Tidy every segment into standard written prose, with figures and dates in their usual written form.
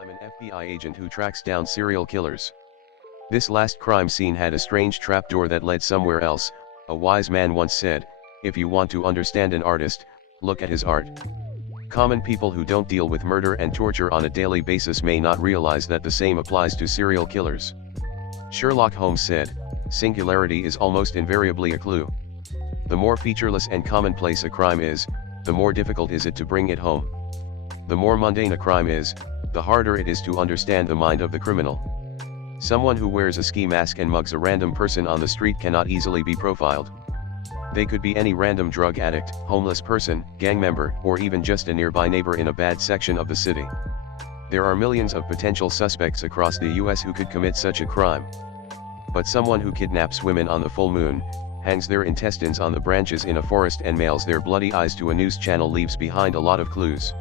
I'm an FBI agent who tracks down serial killers. This last crime scene had a strange trapdoor that led somewhere else. A wise man once said, if you want to understand an artist, look at his art. Common people who don't deal with murder and torture on a daily basis may not realize that the same applies to serial killers. Sherlock Holmes said, singularity is almost invariably a clue. The more featureless and commonplace a crime is, the more difficult is it to bring it home. The more mundane a crime is, the harder it is to understand the mind of the criminal. Someone who wears a ski mask and mugs a random person on the street cannot easily be profiled. They could be any random drug addict, homeless person, gang member, or even just a nearby neighbor in a bad section of the city. There are millions of potential suspects across the US who could commit such a crime. But someone who kidnaps women on the full moon, hangs their intestines on the branches in a forest and mails their bloody eyes to a news channel leaves behind a lot of clues.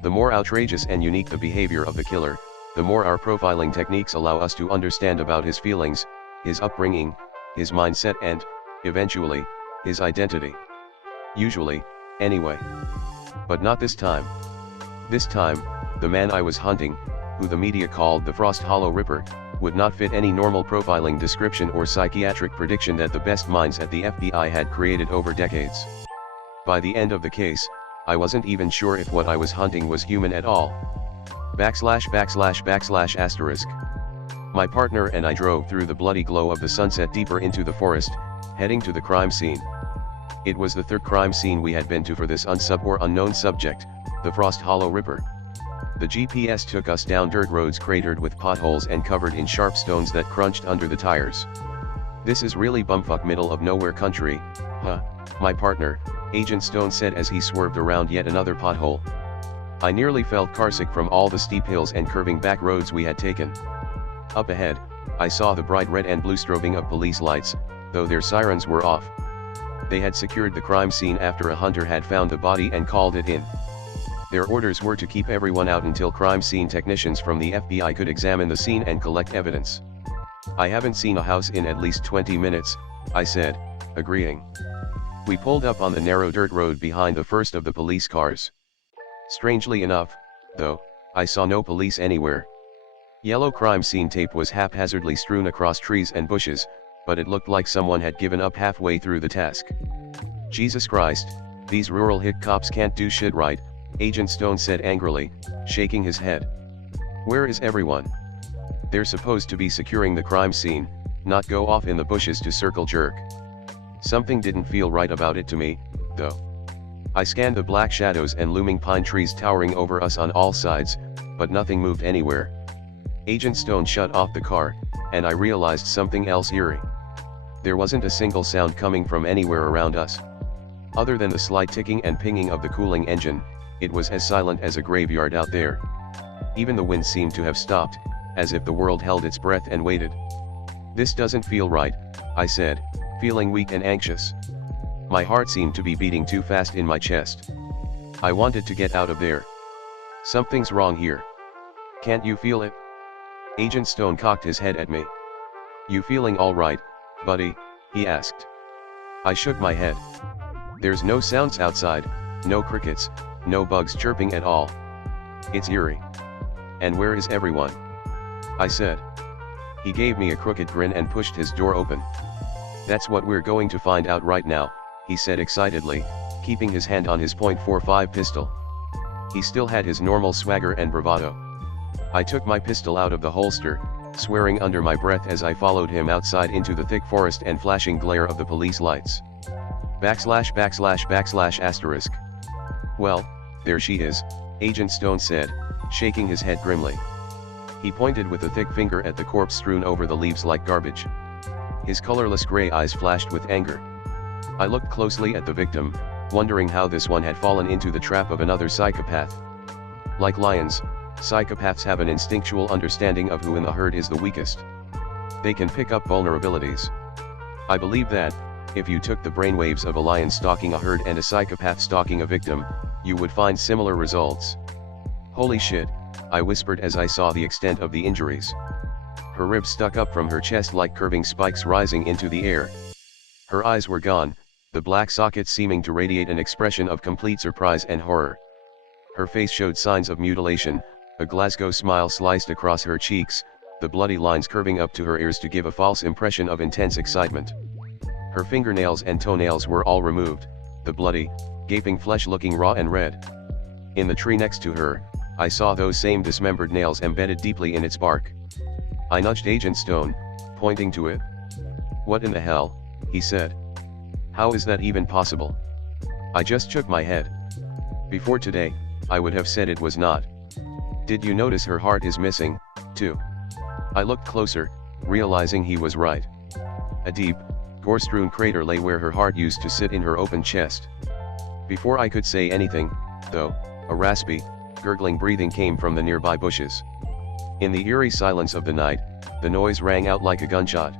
The more outrageous and unique the behavior of the killer, the more our profiling techniques allow us to understand about his feelings, his upbringing, his mindset and, eventually, his identity. Usually, anyway. But not this time. This time, the man I was hunting, who the media called the Frost Hollow Ripper, would not fit any normal profiling description or psychiatric prediction that the best minds at the FBI had created over decades. By the end of the case, I wasn't even sure if what I was hunting was human at all. ///**. My partner and I drove through the bloody glow of the sunset deeper into the forest, heading to the crime scene. It was the third crime scene we had been to for this unsub or unknown subject, the Frost Hollow Ripper. The GPS took us down dirt roads cratered with potholes and covered in sharp stones that crunched under the tires. This is really bumfuck middle of nowhere country, huh? My partner, Agent Stone said as he swerved around yet another pothole. I nearly felt carsick from all the steep hills and curving back roads we had taken. Up ahead, I saw the bright red and blue strobing of police lights, though their sirens were off. They had secured the crime scene after a hunter had found the body and called it in. Their orders were to keep everyone out until crime scene technicians from the FBI could examine the scene and collect evidence. I haven't seen a house in at least 20 minutes, I said, agreeing. We pulled up on the narrow dirt road behind the first of the police cars. Strangely enough, though, I saw no police anywhere. Yellow crime scene tape was haphazardly strewn across trees and bushes, but it looked like someone had given up halfway through the task. Jesus Christ, these rural hick cops can't do shit right, Agent Stone said angrily, shaking his head. Where is everyone? They're supposed to be securing the crime scene, not go off in the bushes to circle jerk. Something didn't feel right about it to me, though. I scanned the black shadows and looming pine trees towering over us on all sides, but nothing moved anywhere. Agent Stone shut off the car, and I realized something else eerie. There wasn't a single sound coming from anywhere around us. Other than the slight ticking and pinging of the cooling engine, it was as silent as a graveyard out there. Even the wind seemed to have stopped, as if the world held its breath and waited. This doesn't feel right, I said, feeling weak and anxious. My heart seemed to be beating too fast in my chest. I wanted to get out of there. Something's wrong here. Can't you feel it? Agent Stone cocked his head at me. You feeling all right, buddy? He asked. I shook my head. There's no sounds outside, no crickets, no bugs chirping at all. It's eerie. And where is everyone? I said. He gave me a crooked grin and pushed his door open. That's what we're going to find out right now, he said excitedly, keeping his hand on his .45 pistol. He still had his normal swagger and bravado. I took my pistol out of the holster, swearing under my breath as I followed him outside into the thick forest and flashing glare of the police lights. ///*. Well, there she is, Agent Stone said, shaking his head grimly. He pointed with a thick finger at the corpse strewn over the leaves like garbage. His colorless gray eyes flashed with anger. I looked closely at the victim, wondering how this one had fallen into the trap of another psychopath. Like lions, psychopaths have an instinctual understanding of who in the herd is the weakest. They can pick up vulnerabilities. I believe that, if you took the brainwaves of a lion stalking a herd and a psychopath stalking a victim, you would find similar results. Holy shit, I whispered as I saw the extent of the injuries. Her ribs stuck up from her chest like curving spikes rising into the air. Her eyes were gone, the black sockets seeming to radiate an expression of complete surprise and horror. Her face showed signs of mutilation, A Glasgow smile sliced across her cheeks, the bloody lines curving up to her ears to give a false impression of intense excitement. Her fingernails and toenails were all removed, the bloody, gaping flesh looking raw and red. In the tree next to her, I saw those same dismembered nails embedded deeply in its bark. I nudged Agent Stone, pointing to it. "What in the hell?" he said. "How is that even possible?" I just shook my head. Before today, I would have said it was not. "Did you notice her heart is missing, too?" I looked closer, realizing he was right. A deep, gore-strewn crater lay where her heart used to sit in her open chest. Before I could say anything, though, a raspy, gurgling breathing came from the nearby bushes. In the eerie silence of the night, the noise rang out like a gunshot.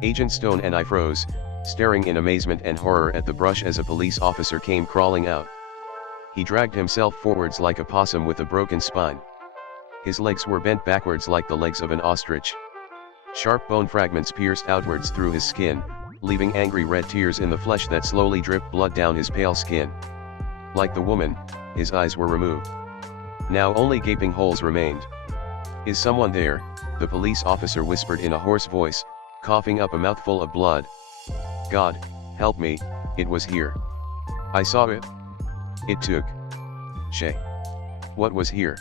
Agent Stone and I froze, staring in amazement and horror at the brush as a police officer came crawling out. He dragged himself forwards like a possum with a broken spine. His legs were bent backwards like the legs of an ostrich. Sharp bone fragments pierced outwards through his skin, leaving angry red tears in the flesh that slowly dripped blood down his pale skin. Like the woman, his eyes were removed. Now only gaping holes remained. "Is someone there?" the police officer whispered in a hoarse voice, coughing up a mouthful of blood. "God, help me, it was here. I saw it. It took. Shay. What was here?"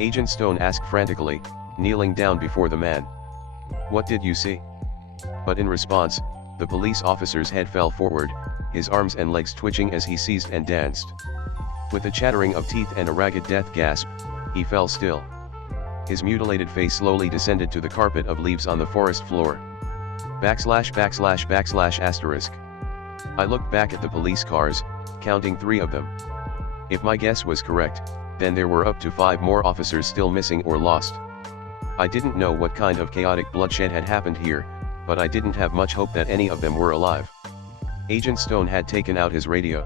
Agent Stone asked frantically, kneeling down before the man. "What did you see?" But in response, the police officer's head fell forward, his arms and legs twitching as he seized and danced. With a chattering of teeth and a ragged death gasp, he fell still. His mutilated face slowly descended to the carpet of leaves on the forest floor. \\\\. I looked back at the police cars, counting 3 of them. If my guess was correct, then there were up to 5 more officers still missing or lost. I didn't know what kind of chaotic bloodshed had happened here, but I didn't have much hope that any of them were alive. Agent Stone had taken out his radio.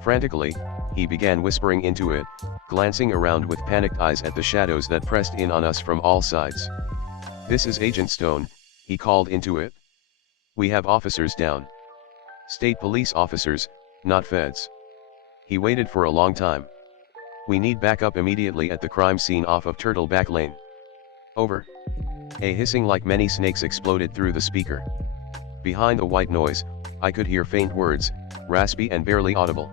Frantically, he began whispering into it, glancing around with panicked eyes at the shadows that pressed in on us from all sides. "This is Agent Stone," he called into it. "We have officers down. State police officers, not feds." He waited for a long time. "We need backup immediately at the crime scene off of Turtleback Lane." "Over." A hissing like many snakes exploded through the speaker. Behind the white noise, I could hear faint words, raspy and barely audible.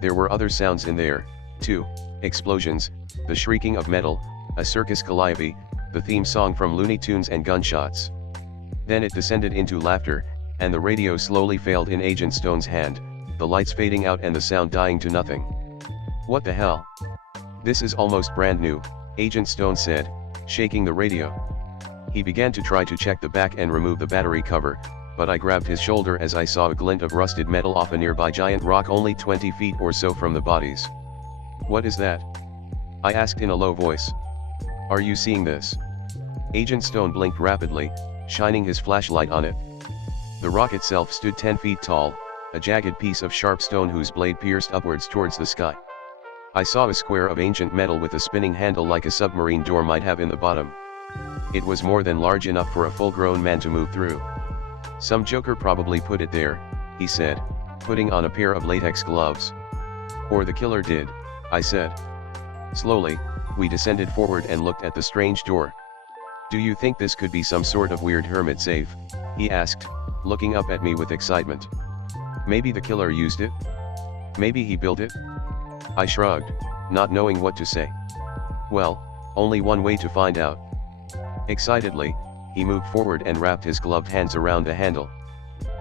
There were other sounds in there, too: explosions, the shrieking of metal, a circus calliope, the theme song from Looney Tunes, and gunshots. Then it descended into laughter, and the radio slowly failed in Agent Stone's hand, the lights fading out and the sound dying to nothing. "What the hell? This is almost brand new," Agent Stone said, shaking the radio. He began to try to check the back and remove the battery cover, but I grabbed his shoulder as I saw a glint of rusted metal off a nearby giant rock only 20 feet or so from the bodies. "What is that?" I asked in a low voice. "Are you seeing this?" Agent Stone blinked rapidly, shining his flashlight on it. The rock itself stood 10 feet tall, a jagged piece of sharp stone whose blade pierced upwards towards the sky. I saw a square of ancient metal with a spinning handle like a submarine door might have in the bottom. It was more than large enough for a full-grown man to move through. "Some joker probably put it there," he said, putting on a pair of latex gloves. "Or the killer did," I said. Slowly, we descended forward and looked at the strange door. "Do you think this could be some sort of weird hermit safe?" he asked, looking up at me with excitement. "Maybe the killer used it? Maybe he built it?" I shrugged, not knowing what to say. "Well, only one way to find out." Excitedly, he moved forward and wrapped his gloved hands around the handle.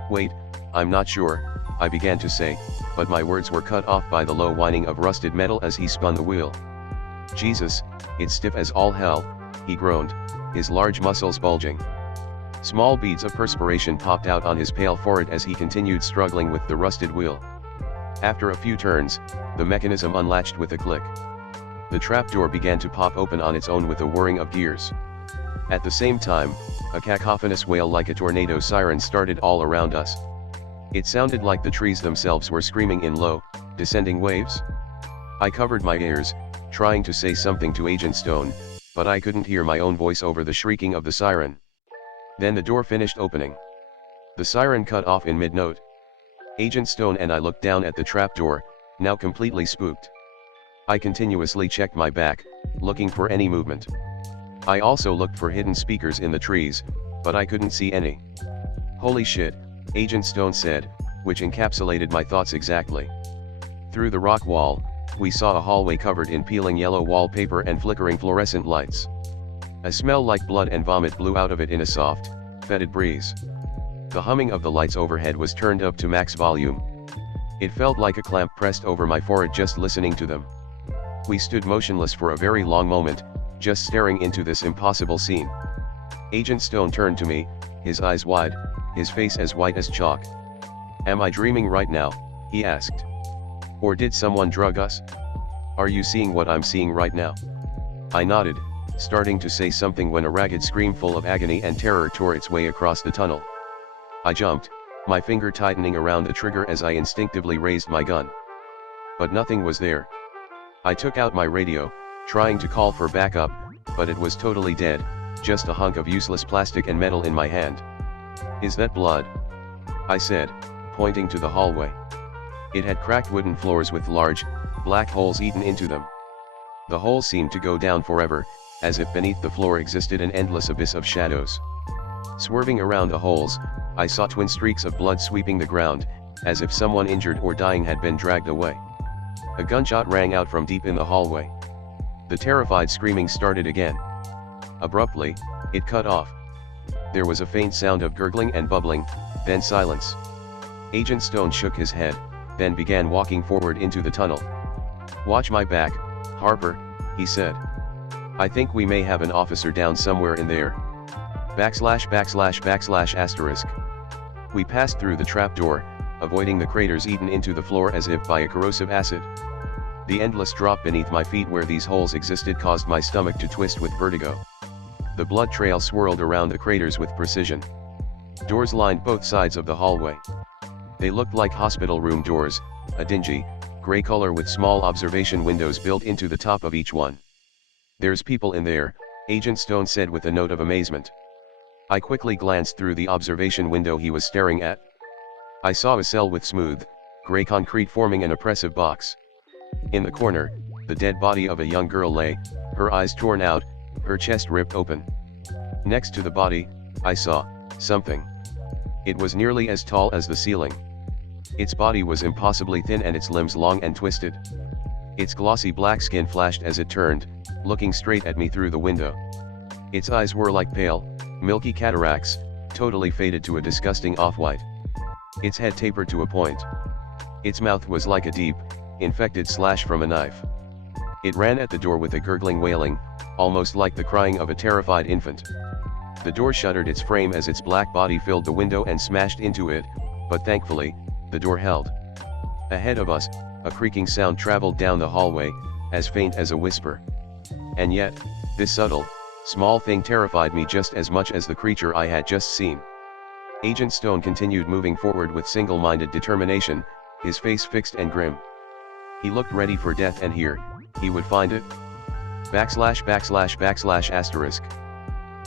"Wait, I'm not sure," I began to say, but my words were cut off by the low whining of rusted metal as he spun the wheel. "Jesus, it's stiff as all hell," he groaned, his large muscles bulging. Small beads of perspiration popped out on his pale forehead as he continued struggling with the rusted wheel. After a few turns, the mechanism unlatched with a click. The trapdoor began to pop open on its own with a whirring of gears. At the same time, a cacophonous wail like a tornado siren started all around us. It sounded like the trees themselves were screaming in low, descending waves. I covered my ears, trying to say something to Agent Stone, but I couldn't hear my own voice over the shrieking of the siren. Then the door finished opening. The siren cut off in mid-note. Agent Stone and I looked down at the trapdoor, now completely spooked. I continuously checked my back, looking for any movement. I also looked for hidden speakers in the trees, but I couldn't see any. "Holy shit," Agent Stone said, which encapsulated my thoughts exactly. Through the rock wall, we saw a hallway covered in peeling yellow wallpaper and flickering fluorescent lights. A smell like blood and vomit blew out of it in a soft, fetid breeze. The humming of the lights overhead was turned up to max volume. It felt like a clamp pressed over my forehead just listening to them. We stood motionless for a very long moment, just staring into this impossible scene. Agent Stone turned to me, his eyes wide, his face as white as chalk. "Am I dreaming right now?" he asked. "Or did someone drug us? Are you seeing what I'm seeing right now?" I nodded, starting to say something when a ragged scream full of agony and terror tore its way across the tunnel. I jumped, my finger tightening around the trigger as I instinctively raised my gun. But nothing was there. I took out my radio, trying to call for backup, but it was totally dead, just a hunk of useless plastic and metal in my hand. "Is that blood?" I said, pointing to the hallway. It had cracked wooden floors with large, black holes eaten into them. The holes seemed to go down forever, as if beneath the floor existed an endless abyss of shadows. Swerving around the holes, I saw twin streaks of blood sweeping the ground, as if someone injured or dying had been dragged away. A gunshot rang out from deep in the hallway. The terrified screaming started again. Abruptly, it cut off. There was a faint sound of gurgling and bubbling, then silence. Agent Stone shook his head, then began walking forward into the tunnel. "Watch my back, Harper," he said. "I think we may have an officer down somewhere in there." \\\\\. We passed through the trapdoor, avoiding the craters eaten into the floor as if by a corrosive acid. The endless drop beneath my feet where these holes existed caused my stomach to twist with vertigo. The blood trail swirled around the craters with precision. Doors lined both sides of the hallway. They looked like hospital room doors, a dingy, gray color with small observation windows built into the top of each one. "There's people in there," Agent Stone said with a note of amazement. I quickly glanced through the observation window he was staring at. I saw a cell with smooth, gray concrete forming an oppressive box. In the corner, the dead body of a young girl lay, her eyes torn out, her chest ripped open. Next to the body, I saw something. It was nearly as tall as the ceiling. Its body was impossibly thin and its limbs long and twisted. Its glossy black skin flashed as it turned, looking straight at me through the window. Its eyes were like pale, milky cataracts, totally faded to a disgusting off-white. Its head tapered to a point. Its mouth was like a deep, infected slash from a knife. It ran at the door with a gurgling wailing, almost like the crying of a terrified infant. The door shuttered its frame as its black body filled the window and smashed into it, but thankfully, the door held. Ahead of us, a creaking sound traveled down the hallway, as faint as a whisper. And yet, this subtle, small thing terrified me just as much as the creature I had just seen. Agent Stone continued moving forward with single-minded determination, his face fixed and grim. He looked ready for death, and here, he would find it. \\\\.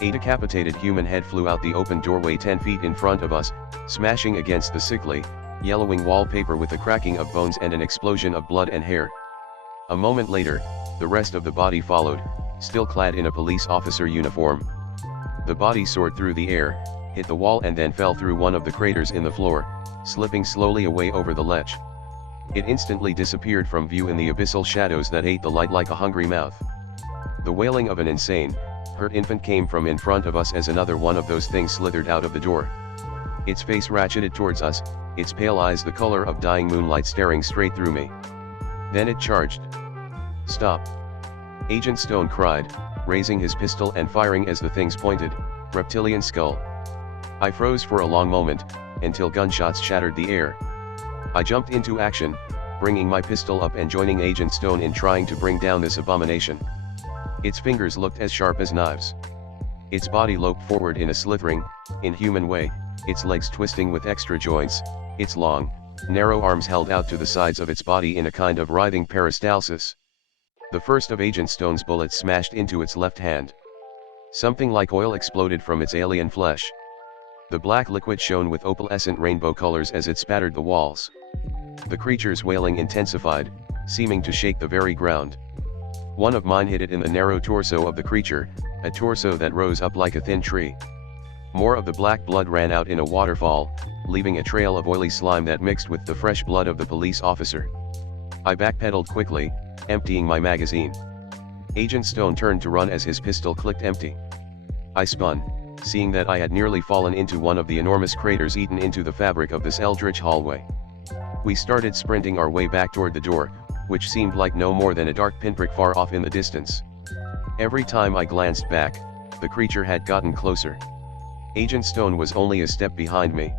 A decapitated human head flew out the open doorway 10 feet in front of us, smashing against the sickly, yellowing wallpaper with a cracking of bones and an explosion of blood and hair. A moment later, the rest of the body followed, still clad in a police officer uniform. The body soared through the air, hit the wall and then fell through one of the craters in the floor, slipping slowly away over the ledge. It instantly disappeared from view in the abyssal shadows that ate the light like a hungry mouth. The wailing of an insane, hurt infant came from in front of us as another one of those things slithered out of the door. Its face ratcheted towards us, its pale eyes the color of dying moonlight staring straight through me. Then it charged. "Stop!" Agent Stone cried, raising his pistol and firing as the thing's pointed, reptilian skull. I froze for a long moment, until gunshots shattered the air. I jumped into action, bringing my pistol up and joining Agent Stone in trying to bring down this abomination. Its fingers looked as sharp as knives. Its body loped forward in a slithering, inhuman way, its legs twisting with extra joints, its long, narrow arms held out to the sides of its body in a kind of writhing peristalsis. The first of Agent Stone's bullets smashed into its left hand. Something like oil exploded from its alien flesh. The black liquid shone with opalescent rainbow colors as it spattered the walls. The creature's wailing intensified, seeming to shake the very ground. One of mine hit it in the narrow torso of the creature, a torso that rose up like a thin tree. More of the black blood ran out in a waterfall, leaving a trail of oily slime that mixed with the fresh blood of the police officer. I backpedaled quickly, emptying my magazine. Agent Stone turned to run as his pistol clicked empty. I spun, seeing that I had nearly fallen into one of the enormous craters eaten into the fabric of this eldritch hallway. We started sprinting our way back toward the door, which seemed like no more than a dark pinprick far off in the distance. Every time I glanced back, the creature had gotten closer. Agent Stone was only a step behind me.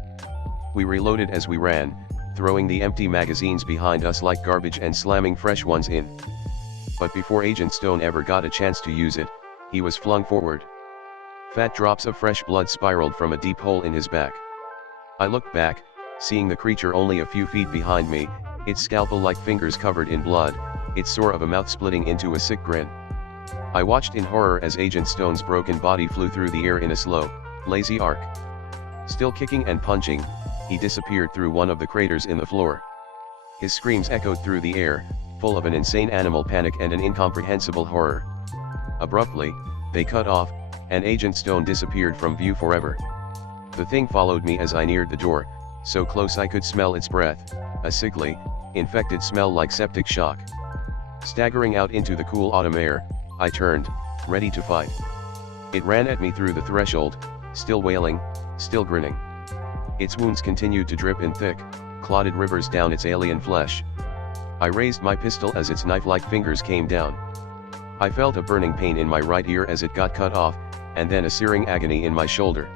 We reloaded as we ran, throwing the empty magazines behind us like garbage and slamming fresh ones in. But before Agent Stone ever got a chance to use it, he was flung forward. Fat drops of fresh blood spiraled from a deep hole in his back. I looked back, seeing the creature only a few feet behind me, its scalpel-like fingers covered in blood, its sore of a mouth splitting into a sick grin. I watched in horror as Agent Stone's broken body flew through the air in a slow, lazy arc. Still kicking and punching, he disappeared through one of the craters in the floor. His screams echoed through the air, full of an insane animal panic and an incomprehensible horror. Abruptly, they cut off, and Agent Stone disappeared from view forever. The thing followed me as I neared the door, so close I could smell its breath, a sickly, infected smell like septic shock. Staggering out into the cool autumn air, I turned, ready to fight. It ran at me through the threshold, still wailing, still grinning. Its wounds continued to drip in thick, clotted rivers down its alien flesh. I raised my pistol as its knife-like fingers came down. I felt a burning pain in my right ear as it got cut off, and then a searing agony in my shoulder.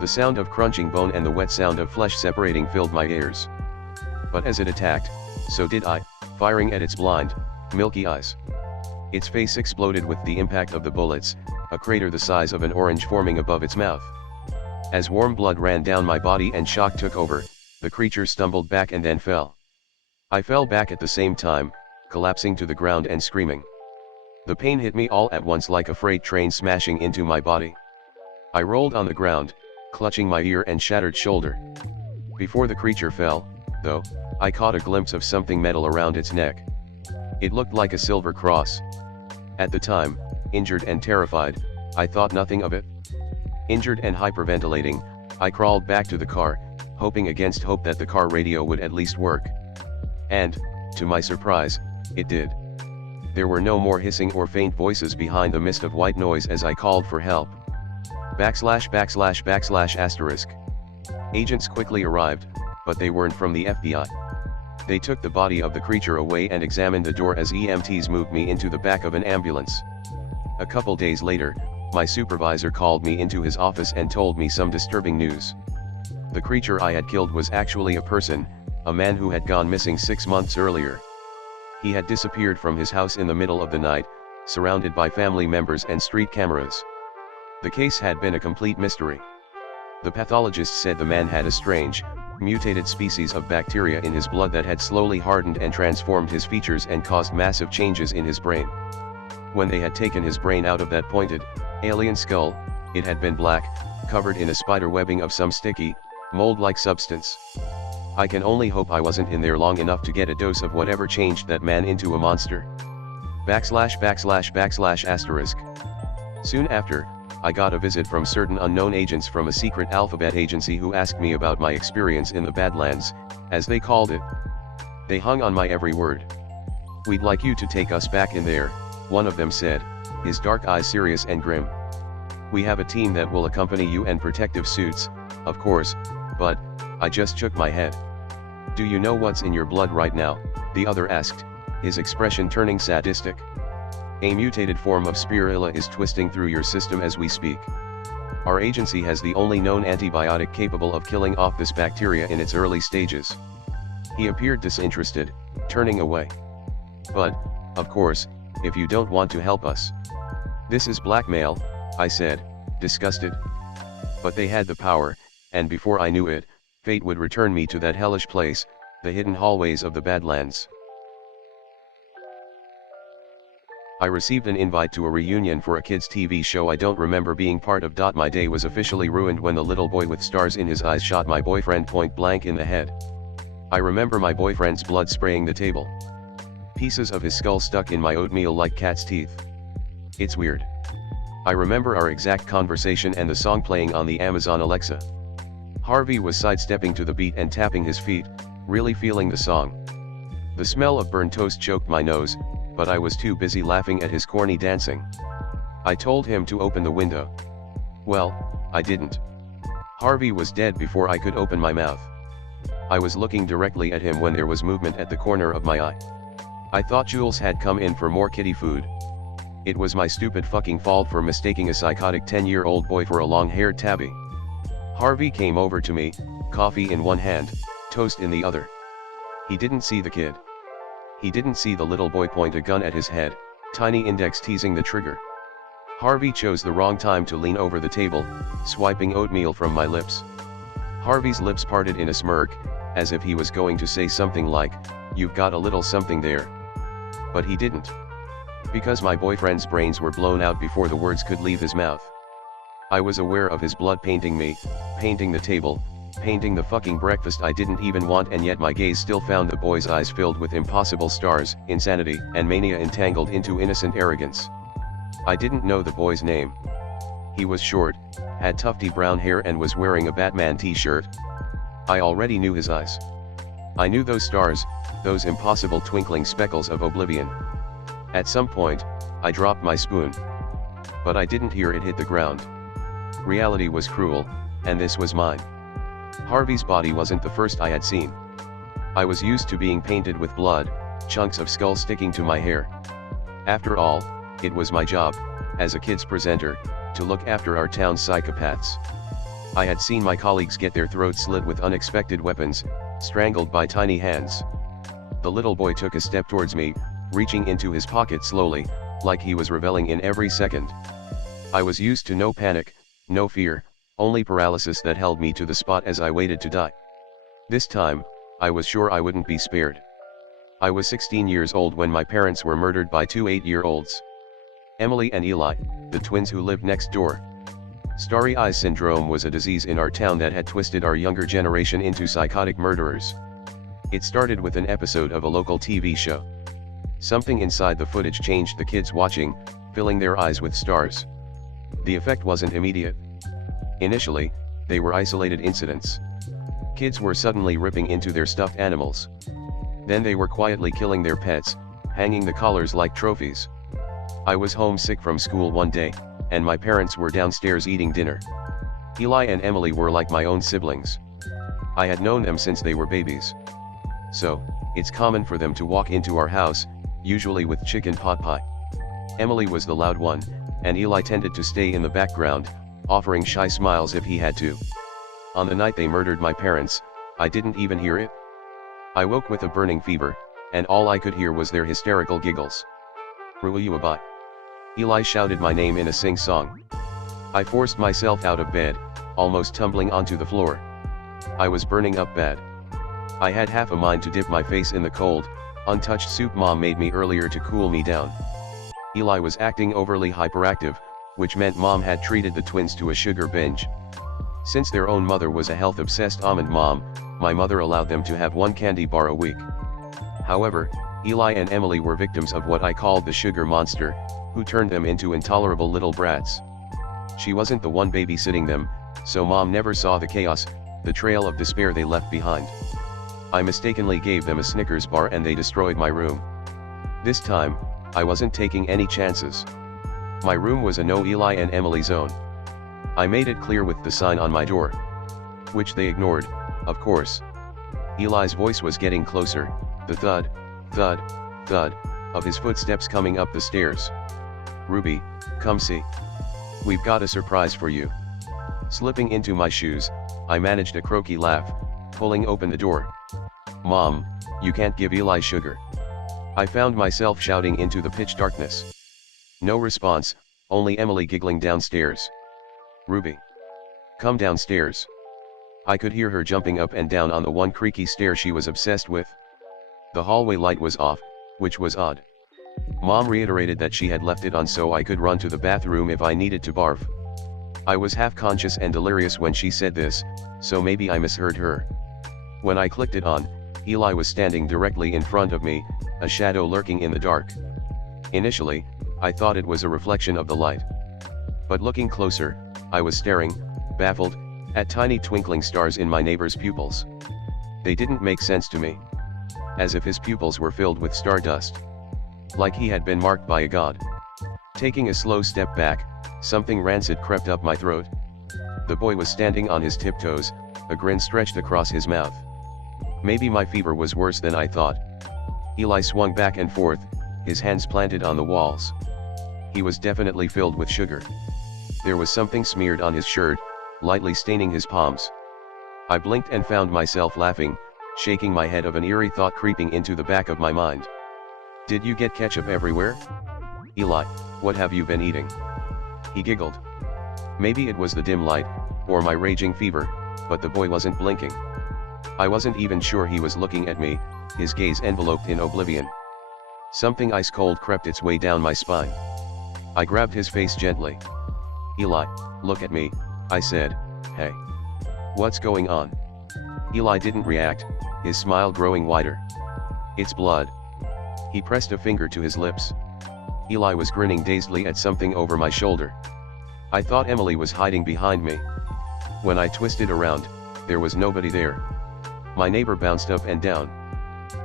The sound of crunching bone and the wet sound of flesh separating filled my ears. But as it attacked, so did I, firing at its blind, milky eyes. Its face exploded with the impact of the bullets, a crater the size of an orange forming above its mouth. As warm blood ran down my body and shock took over, the creature stumbled back and then fell. I fell back at the same time, collapsing to the ground and screaming. The pain hit me all at once like a freight train smashing into my body. I rolled on the ground, clutching my ear and shattered shoulder. Before the creature fell, though, I caught a glimpse of something metal around its neck. It looked like a silver cross. At the time, injured and terrified, I thought nothing of it. Injured and hyperventilating, I crawled back to the car, hoping against hope that the car radio would at least work. And, to my surprise, it did. There were no more hissing or faint voices behind the mist of white noise as I called for help. // Agents quickly arrived, but they weren't from the FBI. They took the body of the creature away and examined the door as EMTs moved me into the back of an ambulance. A couple days later, my supervisor called me into his office and told me some disturbing news. The creature I had killed was actually a person, a man who had gone missing 6 months earlier. He had disappeared from his house in the middle of the night, surrounded by family members and street cameras. The case had been a complete mystery. The pathologist said the man had a strange, mutated species of bacteria in his blood that had slowly hardened and transformed his features and caused massive changes in his brain. When they had taken his brain out of that pointed, alien skull, it had been black, covered in a spider webbing of some sticky, mold-like substance. I can only hope I wasn't in there long enough to get a dose of whatever changed that man into a monster. // Soon after, I got a visit from certain unknown agents from a secret alphabet agency who asked me about my experience in the Badlands, as they called it. They hung on my every word. "We'd like you to take us back in there," one of them said, his dark eyes serious and grim. "We have a team that will accompany you and protective suits, of course, but," I just shook my head. "Do you know what's in your blood right now?" the other asked, his expression turning sadistic. "A mutated form of Spirilla is twisting through your system as we speak. Our agency has the only known antibiotic capable of killing off this bacteria in its early stages." He appeared disinterested, turning away. "But, of course, if you don't want to help us." "This is blackmail," I said, disgusted. But they had the power, and before I knew it, fate would return me to that hellish place, the hidden hallways of the Badlands. I received an invite to a reunion for a kids' TV show I don't remember being part of. My day was officially ruined when the little boy with stars in his eyes shot my boyfriend point blank in the head. I remember my boyfriend's blood spraying the table. Pieces of his skull stuck in my oatmeal like cat's teeth. It's weird. I remember our exact conversation and the song playing on the Amazon Alexa. Harvey was sidestepping to the beat and tapping his feet, really feeling the song. The smell of burned toast choked my nose, but I was too busy laughing at his corny dancing. I told him to open the window. Well, I didn't. Harvey was dead before I could open my mouth. I was looking directly at him when there was movement at the corner of my eye. I thought Jules had come in for more kitty food. It was my stupid fucking fault for mistaking a psychotic 10-year-old boy for a long-haired tabby. Harvey came over to me, coffee in one hand, toast in the other. He didn't see the kid. He didn't see the little boy point a gun at his head, tiny index teasing the trigger. Harvey chose the wrong time to lean over the table, swiping oatmeal from my lips. Harvey's lips parted in a smirk, as if he was going to say something like, "You've got a little something there." But he didn't. Because my boyfriend's brains were blown out before the words could leave his mouth. I was aware of his blood painting me, painting the table, painting the fucking breakfast I didn't even want, and yet my gaze still found the boy's eyes filled with impossible stars, insanity, and mania entangled into innocent arrogance. I didn't know the boy's name. He was short, had tufty brown hair and was wearing a Batman t-shirt. I already knew his eyes. I knew those stars, those impossible twinkling speckles of oblivion. At some point, I dropped my spoon. But I didn't hear it hit the ground. Reality was cruel, and this was mine. Harvey's body wasn't the first I had seen. I was used to being painted with blood, chunks of skull sticking to my hair. After all, it was my job, as a kids presenter, to look after our town's psychopaths. I had seen my colleagues get their throats slit with unexpected weapons, strangled by tiny hands. The little boy took a step towards me, reaching into his pocket slowly, like he was reveling in every second. I was used to no panic, no fear, only paralysis that held me to the spot as I waited to die. This time, I was sure I wouldn't be spared. I was 16 years old when my parents were murdered by two 8-year-olds. Emily and Eli, the twins who lived next door. Starry Eyes Syndrome was a disease in our town that had twisted our younger generation into psychotic murderers. It started with an episode of a local TV show. Something inside the footage changed the kids watching, filling their eyes with stars. The effect wasn't immediate. Initially, they were isolated incidents. Kids were suddenly ripping into their stuffed animals. Then they were quietly killing their pets, hanging the collars like trophies. I was homesick from school one day, and my parents were downstairs eating dinner. Eli and Emily were like my own siblings. I had known them since they were babies. So, it's common for them to walk into our house, usually with chicken pot pie. Emily was the loud one, and Eli tended to stay in the background, offering shy smiles if he had to. On the night they murdered my parents, I didn't even hear it. I woke with a burning fever, and all I could hear was their hysterical giggles. "Ruuyabai." Eli shouted my name in a sing-song. I forced myself out of bed, almost tumbling onto the floor. I was burning up bad. I had half a mind to dip my face in the cold, untouched soup Mom made me earlier to cool me down. Eli was acting overly hyperactive, which meant Mom had treated the twins to a sugar binge. Since their own mother was a health-obsessed almond mom, my mother allowed them to have one candy bar a week. However, Eli and Emily were victims of what I called the sugar monster, who turned them into intolerable little brats. She wasn't the one babysitting them, so Mom never saw the chaos, the trail of despair they left behind. I mistakenly gave them a Snickers bar and they destroyed my room. This time, I wasn't taking any chances. My room was a no Eli and Emily zone. I made it clear with the sign on my door. Which they ignored, of course. Eli's voice was getting closer, the thud, thud, thud, of his footsteps coming up the stairs. "Ruby, come see. We've got a surprise for you." Slipping into my shoes, I managed a croaky laugh, pulling open the door. "Mom, you can't give Eli sugar." I found myself shouting into the pitch darkness. No response, only Emily giggling downstairs. "Ruby, come downstairs." I could hear her jumping up and down on the one creaky stair she was obsessed with. The hallway light was off, which was odd. Mom reiterated that she had left it on so I could run to the bathroom if I needed to barf. I was half conscious and delirious when she said this, so maybe I misheard her. When I clicked it on, Eli was standing directly in front of me, a shadow lurking in the dark. Initially, I thought it was a reflection of the light. But looking closer, I was staring, baffled, at tiny twinkling stars in my neighbor's pupils. They didn't make sense to me. As if his pupils were filled with stardust. Like he had been marked by a god. Taking a slow step back, something rancid crept up my throat. The boy was standing on his tiptoes, a grin stretched across his mouth. Maybe my fever was worse than I thought. Eli swung back and forth, his hands planted on the walls. He was definitely filled with sugar. There was something smeared on his shirt, lightly staining his palms. I blinked and found myself laughing, shaking my head of an eerie thought creeping into the back of my mind. Did you get ketchup everywhere? Eli, what have you been eating? He giggled. Maybe it was the dim light, or my raging fever, but the boy wasn't blinking. I wasn't even sure he was looking at me, his gaze enveloped in oblivion. Something ice cold crept its way down my spine. I grabbed his face gently. Eli, look at me, I said. Hey. What's going on? Eli didn't react, his smile growing wider. It's blood. He pressed a finger to his lips. Eli was grinning dazedly at something over my shoulder. I thought Emily was hiding behind me. When I twisted around, there was nobody there. My neighbor bounced up and down.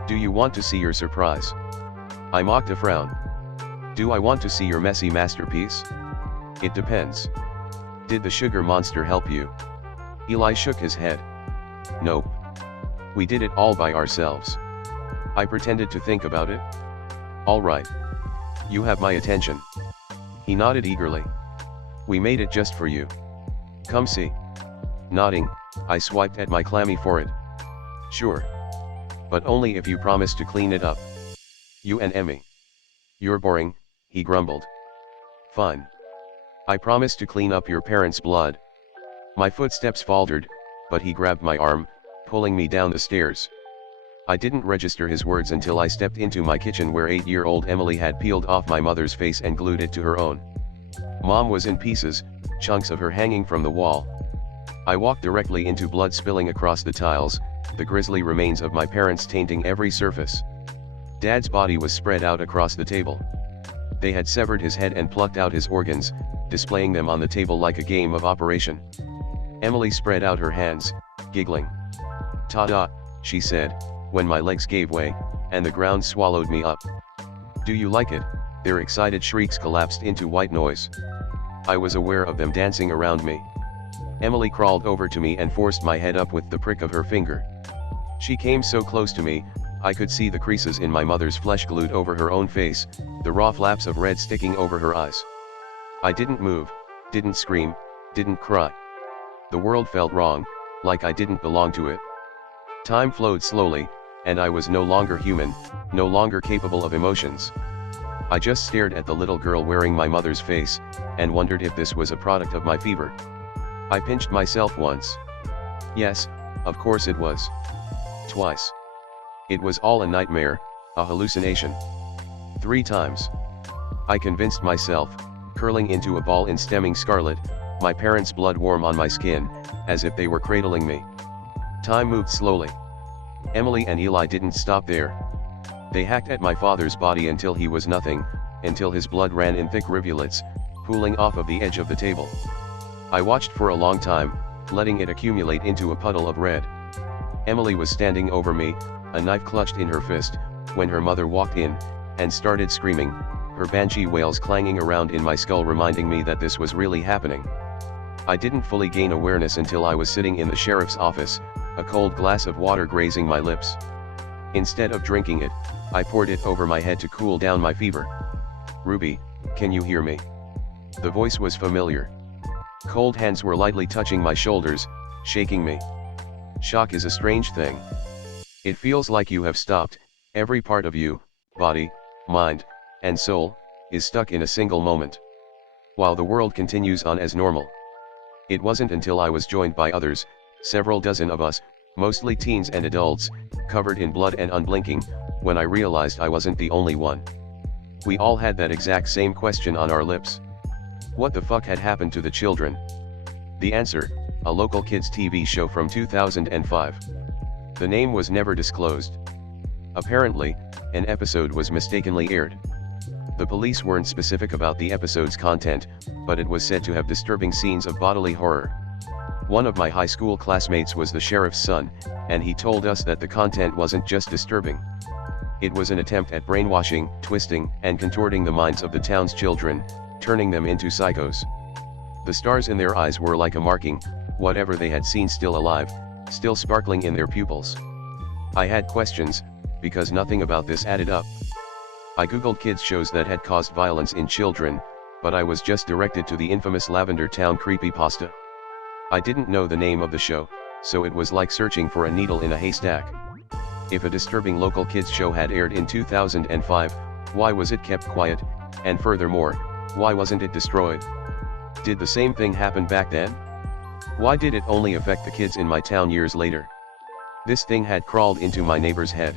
Do you want to see your surprise? I mocked a frown. Do I want to see your messy masterpiece? It depends. Did the sugar monster help you? Eli shook his head. Nope. We did it all by ourselves. I pretended to think about it. All right. You have my attention. He nodded eagerly. We made it just for you. Come see. Nodding, I swiped at my clammy forehead. Sure. But only if you promise to clean it up. You and Emmy. You're boring, he grumbled. Fine. I promise to clean up your parents' blood. My footsteps faltered, but he grabbed my arm, pulling me down the stairs. I didn't register his words until I stepped into my kitchen where 8-year-old Emily had peeled off my mother's face and glued it to her own. Mom was in pieces, chunks of her hanging from the wall. I walked directly into blood spilling across the tiles, the grisly remains of my parents tainting every surface. Dad's body was spread out across the table. They had severed his head and plucked out his organs, displaying them on the table like a game of operation. Emily spread out her hands, giggling. Ta-da, she said, when my legs gave way, and the ground swallowed me up. Do you like it? Their excited shrieks collapsed into white noise. I was aware of them dancing around me. Emily crawled over to me and forced my head up with the prick of her finger. She came so close to me, I could see the creases in my mother's flesh glued over her own face, the raw flaps of red sticking over her eyes. I didn't move, didn't scream, didn't cry. The world felt wrong, like I didn't belong to it. Time flowed slowly, and I was no longer human, no longer capable of emotions. I just stared at the little girl wearing my mother's face, and wondered if this was a product of my fever. I pinched myself once. Yes, of course it was. Twice. It was all a nightmare, a hallucination. 3 times. I convinced myself, curling into a ball in stemming scarlet, my parents' blood warm on my skin, as if they were cradling me. Time moved slowly. Emily and Eli didn't stop there. They hacked at my father's body until he was nothing, until his blood ran in thick rivulets, pooling off of the edge of the table. I watched for a long time, letting it accumulate into a puddle of red. Emily was standing over me, a knife clutched in her fist, when her mother walked in, and started screaming, her banshee wails clanging around in my skull reminding me that this was really happening. I didn't fully gain awareness until I was sitting in the sheriff's office, a cold glass of water grazing my lips. Instead of drinking it, I poured it over my head to cool down my fever. Ruby, can you hear me? The voice was familiar. Cold hands were lightly touching my shoulders, shaking me. Shock is a strange thing. It feels like you have stopped, every part of you, body, mind, and soul, is stuck in a single moment. While the world continues on as normal. It wasn't until I was joined by others, several dozen of us, mostly teens and adults, covered in blood and unblinking, when I realized I wasn't the only one. We all had that exact same question on our lips. What the fuck had happened to the children? The answer, a local kids TV show from 2005. The name was never disclosed. Apparently, an episode was mistakenly aired. The police weren't specific about the episode's content, but it was said to have disturbing scenes of bodily horror. One of my high school classmates was the sheriff's son, and he told us that the content wasn't just disturbing. It was an attempt at brainwashing, twisting, and contorting the minds of the town's children, turning them into psychos. The stars in their eyes were like a marking, whatever they had seen still alive, still sparkling in their pupils. I had questions, because nothing about this added up. I googled kids shows that had caused violence in children, but I was just directed to the infamous Lavender Town creepypasta. I didn't know the name of the show, so it was like searching for a needle in a haystack. If a disturbing local kids show had aired in 2005, why was it kept quiet, and furthermore, why wasn't it destroyed? Did the same thing happen back then? Why did it only affect the kids in my town years later? This thing had crawled into my neighbor's head.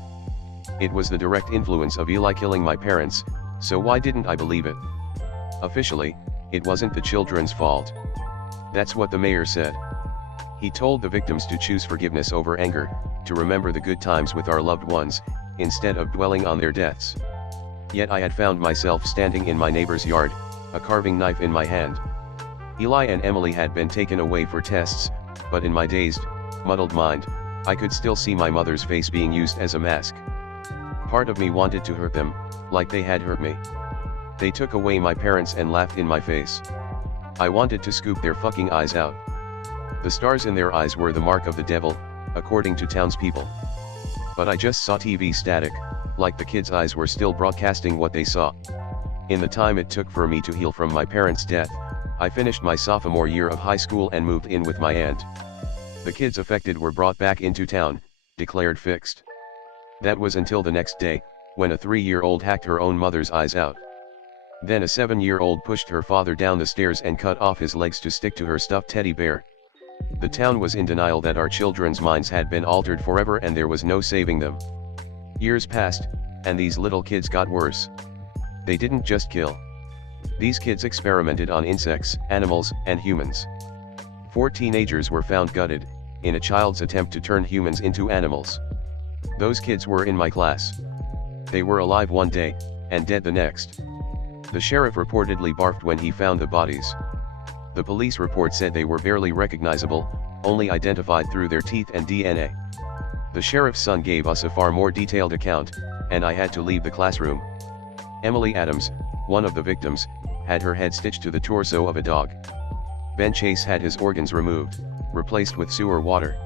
It was the direct influence of Eli killing my parents, so why didn't I believe it? Officially, it wasn't the children's fault. That's what the mayor said. He told the victims to choose forgiveness over anger, to remember the good times with our loved ones, instead of dwelling on their deaths. Yet I had found myself standing in my neighbor's yard, a carving knife in my hand. Eli and Emily had been taken away for tests, but in my dazed, muddled mind, I could still see my mother's face being used as a mask. Part of me wanted to hurt them, like they had hurt me. They took away my parents and laughed in my face. I wanted to scoop their fucking eyes out. The stars in their eyes were the mark of the devil, according to townspeople. But I just saw TV static, like the kids' eyes were still broadcasting what they saw. In the time it took for me to heal from my parents' death, I finished my sophomore year of high school and moved in with my aunt. The kids affected were brought back into town, declared fixed. That was until the next day, when a 3-year-old hacked her own mother's eyes out. Then a 7-year-old pushed her father down the stairs and cut off his legs to stick to her stuffed teddy bear. The town was in denial that our children's minds had been altered forever and there was no saving them. Years passed, and these little kids got worse. They didn't just kill. These kids experimented on insects, animals, and humans. 4 teenagers were found gutted, in a child's attempt to turn humans into animals. Those kids were in my class. They were alive one day, and dead the next. The sheriff reportedly barfed when he found the bodies. The police report said they were barely recognizable, only identified through their teeth and DNA. The sheriff's son gave us a far more detailed account, and I had to leave the classroom. Emily Adams, one of the victims, had her head stitched to the torso of a dog. Ben Chase had his organs removed, replaced with sewer water.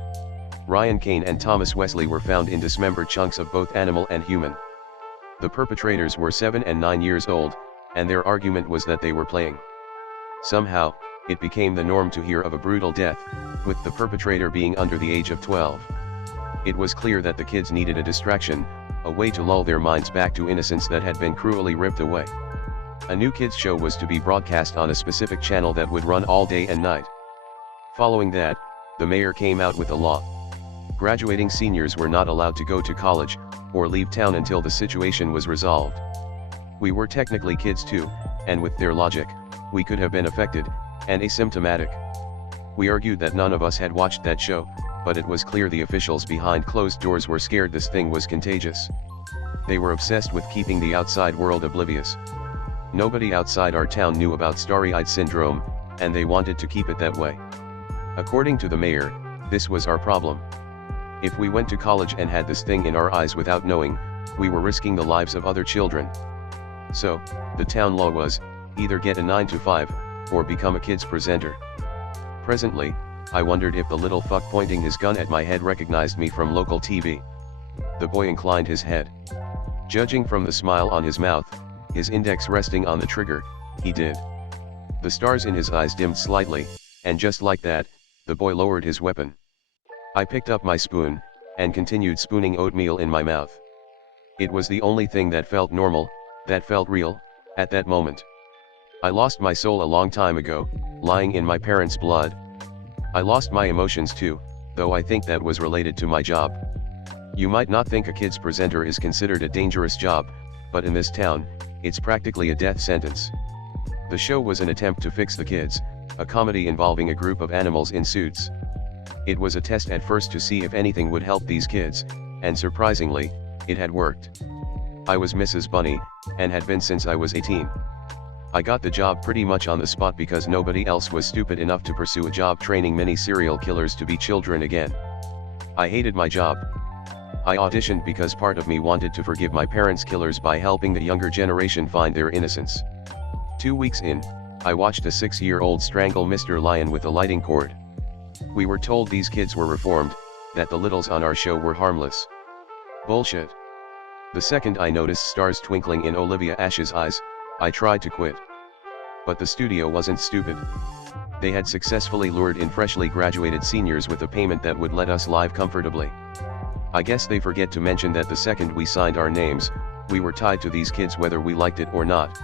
Ryan Kane and Thomas Wesley were found in dismembered chunks of both animal and human. The perpetrators were 7 and 9 years old, and their argument was that they were playing. Somehow, it became the norm to hear of a brutal death, with the perpetrator being under the age of 12. It was clear that the kids needed a distraction, a way to lull their minds back to innocence that had been cruelly ripped away. A new kids show was to be broadcast on a specific channel that would run all day and night. Following that, the mayor came out with a law. Graduating seniors were not allowed to go to college, or leave town until the situation was resolved. We were technically kids too, and with their logic, we could have been affected, and asymptomatic. We argued that none of us had watched that show, but it was clear the officials behind closed doors were scared this thing was contagious. They were obsessed with keeping the outside world oblivious. Nobody outside our town knew about starry-eyed syndrome, and they wanted to keep it that way. According to the mayor, this was our problem. If we went to college and had this thing in our eyes without knowing, we were risking the lives of other children. So, the town law was, either get a 9 to 5, or become a kids presenter. Presently, I wondered if the little fuck pointing his gun at my head recognized me from local TV. The boy inclined his head. Judging from the smile on his mouth, his index resting on the trigger, he did. The stars in his eyes dimmed slightly, and just like that, the boy lowered his weapon. I picked up my spoon, and continued spooning oatmeal in my mouth. It was the only thing that felt normal, that felt real, at that moment. I lost my soul a long time ago, lying in my parents' blood. I lost my emotions too, though I think that was related to my job. You might not think a kids presenter is considered a dangerous job, but in this town, it's practically a death sentence. The show was an attempt to fix the kids, a comedy involving a group of animals in suits. It was a test at first to see if anything would help these kids, and surprisingly, it had worked. I was Mrs. Bunny, and had been since I was 18. I got the job pretty much on the spot because nobody else was stupid enough to pursue a job training many serial killers to be children again. I hated my job. I auditioned because part of me wanted to forgive my parents' killers by helping the younger generation find their innocence. 2 weeks in, I watched a 6-year-old strangle Mr. Lion with a lighting cord. We were told these kids were reformed, that the littles on our show were harmless. Bullshit. The second I noticed stars twinkling in Olivia Ash's eyes, I tried to quit. But the studio wasn't stupid. They had successfully lured in freshly graduated seniors with a payment that would let us live comfortably. I guess they forget to mention that the second we signed our names, we were tied to these kids whether we liked it or not.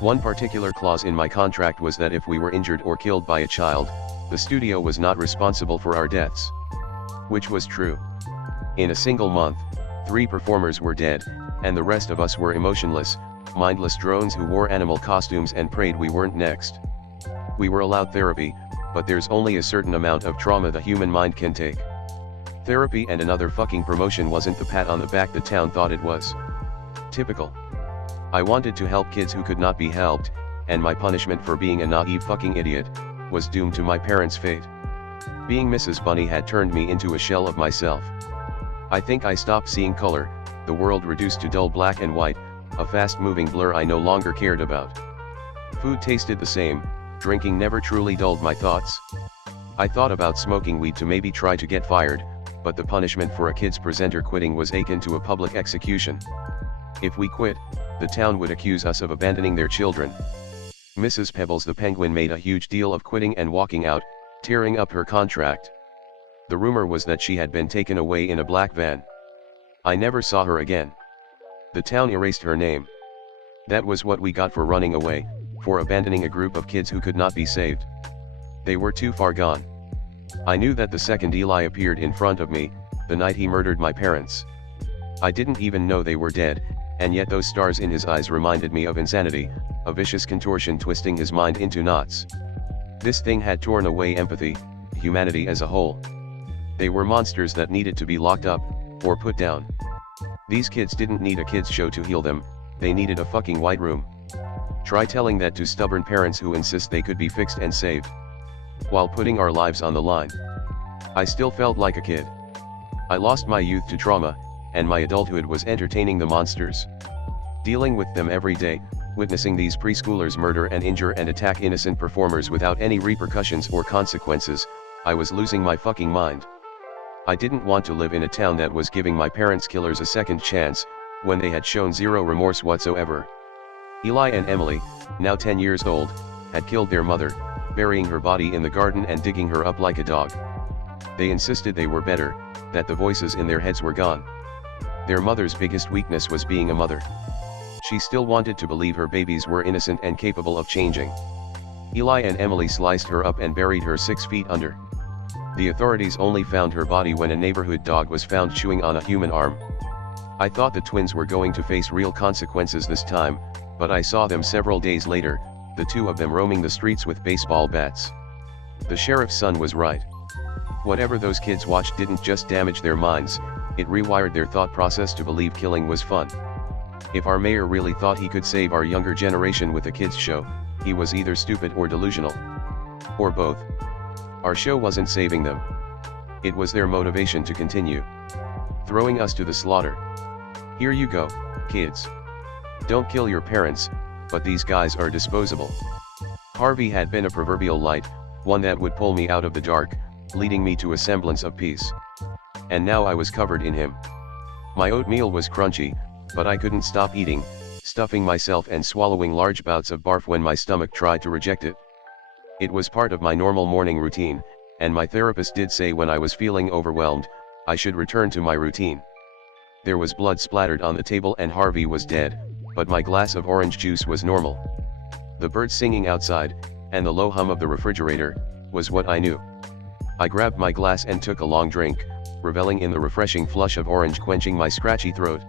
One particular clause in my contract was that if we were injured or killed by a child, the studio was not responsible for our deaths. Which was true. In a single month, 3 performers were dead, and the rest of us were emotionless, mindless drones who wore animal costumes and prayed we weren't next. We were allowed therapy, but there's only a certain amount of trauma the human mind can take. Therapy and another fucking promotion wasn't the pat on the back the town thought it was. Typical. I wanted to help kids who could not be helped, and my punishment for being a naive fucking idiot was doomed to my parents' fate. Being Mrs. Bunny had turned me into a shell of myself. I think I stopped seeing color, the world reduced to dull black and white, a fast-moving blur I no longer cared about. Food tasted the same, drinking never truly dulled my thoughts. I thought about smoking weed to maybe try to get fired, but the punishment for a kids presenter quitting was akin to a public execution. If we quit, the town would accuse us of abandoning their children. Mrs. Pebbles the penguin made a huge deal of quitting and walking out, tearing up her contract. The rumor was that she had been taken away in a black van. I never saw her again. The town erased her name. That was what we got for running away, for abandoning a group of kids who could not be saved. They were too far gone. I knew that the second Eli appeared in front of me, the night he murdered my parents. I didn't even know they were dead, and yet those stars in his eyes reminded me of insanity, a vicious contortion twisting his mind into knots. This thing had torn away empathy, humanity as a whole. They were monsters that needed to be locked up, or put down. These kids didn't need a kids show to heal them, they needed a fucking white room. Try telling that to stubborn parents who insist they could be fixed and saved, while putting our lives on the line. I still felt like a kid. I lost my youth to trauma, and my adulthood was entertaining the monsters. Dealing with them every day, witnessing these preschoolers murder and injure and attack innocent performers without any repercussions or consequences, I was losing my fucking mind. I didn't want to live in a town that was giving my parents' killers a second chance, when they had shown zero remorse whatsoever. Eli and Emily, now 10 years old, had killed their mother, burying her body in the garden and digging her up like a dog. They insisted they were better, that the voices in their heads were gone. Their mother's biggest weakness was being a mother. She still wanted to believe her babies were innocent and capable of changing. Eli and Emily sliced her up and buried her 6 feet under. The authorities only found her body when a neighborhood dog was found chewing on a human arm. I thought the twins were going to face real consequences this time, but I saw them several days later, the 2 of them roaming the streets with baseball bats. The sheriff's son was right. Whatever those kids watched didn't just damage their minds, it rewired their thought process to believe killing was fun. If our mayor really thought he could save our younger generation with a kids show, he was either stupid or delusional. Or both. Our show wasn't saving them. It was their motivation to continue. Throwing us to the slaughter. Here you go, kids. Don't kill your parents, but these guys are disposable. Harvey had been a proverbial light, one that would pull me out of the dark, leading me to a semblance of peace. And now I was covered in him. My oatmeal was crunchy, but I couldn't stop eating, stuffing myself and swallowing large bouts of barf when my stomach tried to reject it. It was part of my normal morning routine, and my therapist did say when I was feeling overwhelmed, I should return to my routine. There was blood splattered on the table and Harvey was dead, but my glass of orange juice was normal. The birds singing outside, and the low hum of the refrigerator, was what I knew. I grabbed my glass and took a long drink, reveling in the refreshing flush of orange quenching my scratchy throat.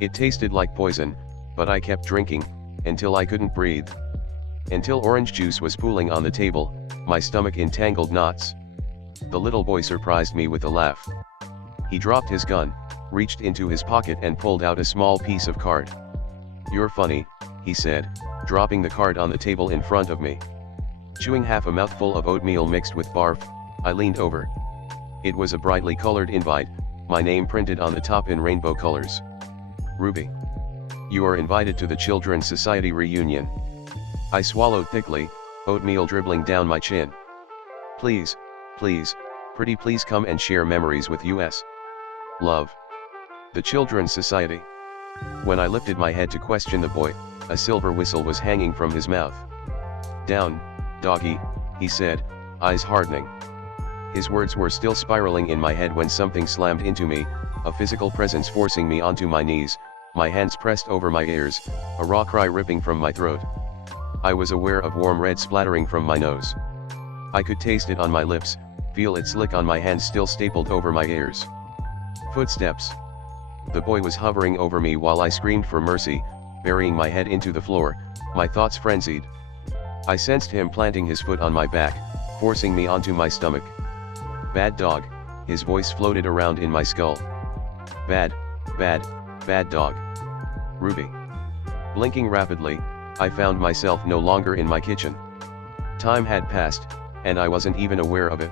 It tasted like poison, but I kept drinking, until I couldn't breathe. Until orange juice was pooling on the table, my stomach in tangled knots. The little boy surprised me with a laugh. He dropped his gun, reached into his pocket and pulled out a small piece of card. "You're funny," he said, dropping the card on the table in front of me. Chewing half a mouthful of oatmeal mixed with barf, I leaned over. It was a brightly colored invite, my name printed on the top in rainbow colors. "Ruby. You are invited to the Children's Society reunion." I swallowed thickly, oatmeal dribbling down my chin. "Please, please, pretty please come and share memories with us. Love. The Children's Society." When I lifted my head to question the boy, a silver whistle was hanging from his mouth. "Down, doggy," he said, eyes hardening. His words were still spiraling in my head when something slammed into me, a physical presence forcing me onto my knees, my hands pressed over my ears, a raw cry ripping from my throat. I was aware of warm red splattering from my nose. I could taste it on my lips, feel it slick on my hands still stapled over my ears. Footsteps. The boy was hovering over me while I screamed for mercy, burying my head into the floor, my thoughts frenzied. I sensed him planting his foot on my back, forcing me onto my stomach. "Bad dog," his voice floated around in my skull. "Bad, bad, bad dog. Ruby." Blinking rapidly, I found myself no longer in my kitchen. Time had passed, and I wasn't even aware of it.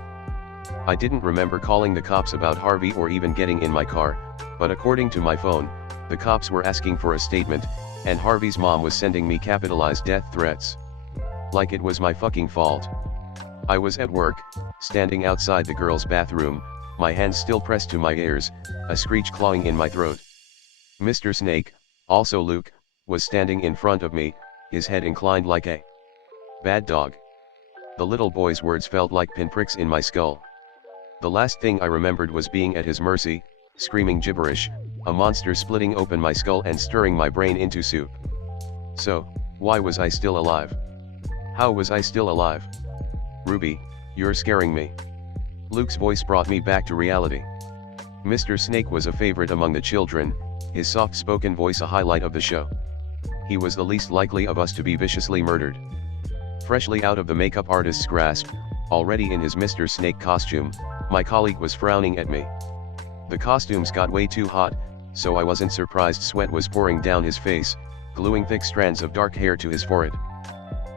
I didn't remember calling the cops about Harvey or even getting in my car, but according to my phone, the cops were asking for a statement, and Harvey's mom was sending me capitalized death threats. Like it was my fucking fault. I was at work, standing outside the girls' bathroom, my hands still pressed to my ears, a screech clawing in my throat. Mr. Snake, also Luke, was standing in front of me, his head inclined like a bad dog. The little boy's words felt like pinpricks in my skull. The last thing I remembered was being at his mercy, screaming gibberish, a monster splitting open my skull and stirring my brain into soup. So, why was I still alive? How was I still alive? "Ruby, you're scaring me." Luke's voice brought me back to reality. Mr. Snake was a favorite among the children, his soft-spoken voice a highlight of the show. He was the least likely of us to be viciously murdered. Freshly out of the makeup artist's grasp, already in his Mr. Snake costume, my colleague was frowning at me. The costumes got way too hot, so I wasn't surprised sweat was pouring down his face, gluing thick strands of dark hair to his forehead.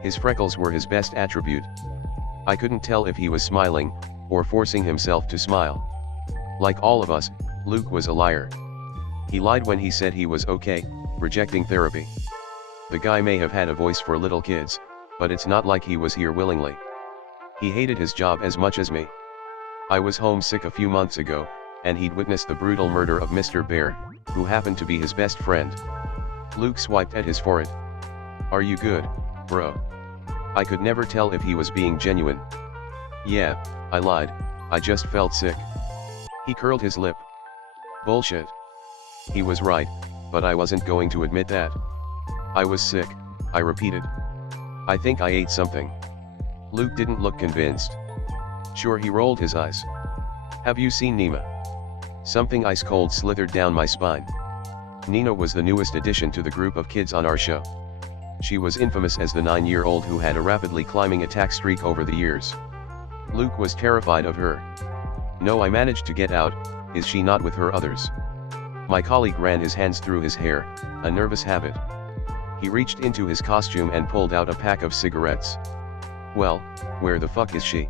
His freckles were his best attribute. I couldn't tell if he was smiling, or forcing himself to smile. Like all of us, Luke was a liar. He lied when he said he was okay, rejecting therapy. The guy may have had a voice for little kids, but it's not like he was here willingly. He hated his job as much as me. I was homesick a few months ago, and he'd witnessed the brutal murder of Mr. Bear, who happened to be his best friend. Luke swiped at his forehead. "Are you good, bro?" I could never tell if he was being genuine. "Yeah, I lied, I just felt sick." He curled his lip. "Bullshit." He was right, but I wasn't going to admit that. "I was sick," I repeated. "I think I ate something." Luke didn't look convinced. "Sure," he rolled his eyes. "Have you seen Nima?" Something ice cold slithered down my spine. Nina was the newest addition to the group of kids on our show. She was infamous as the 9-year-old who had a rapidly climbing attack streak over the years. Luke was terrified of her. "No, I managed to get out, is she not with her others?" My colleague ran his hands through his hair, a nervous habit. He reached into his costume and pulled out a pack of cigarettes. "Well, where the fuck is she?"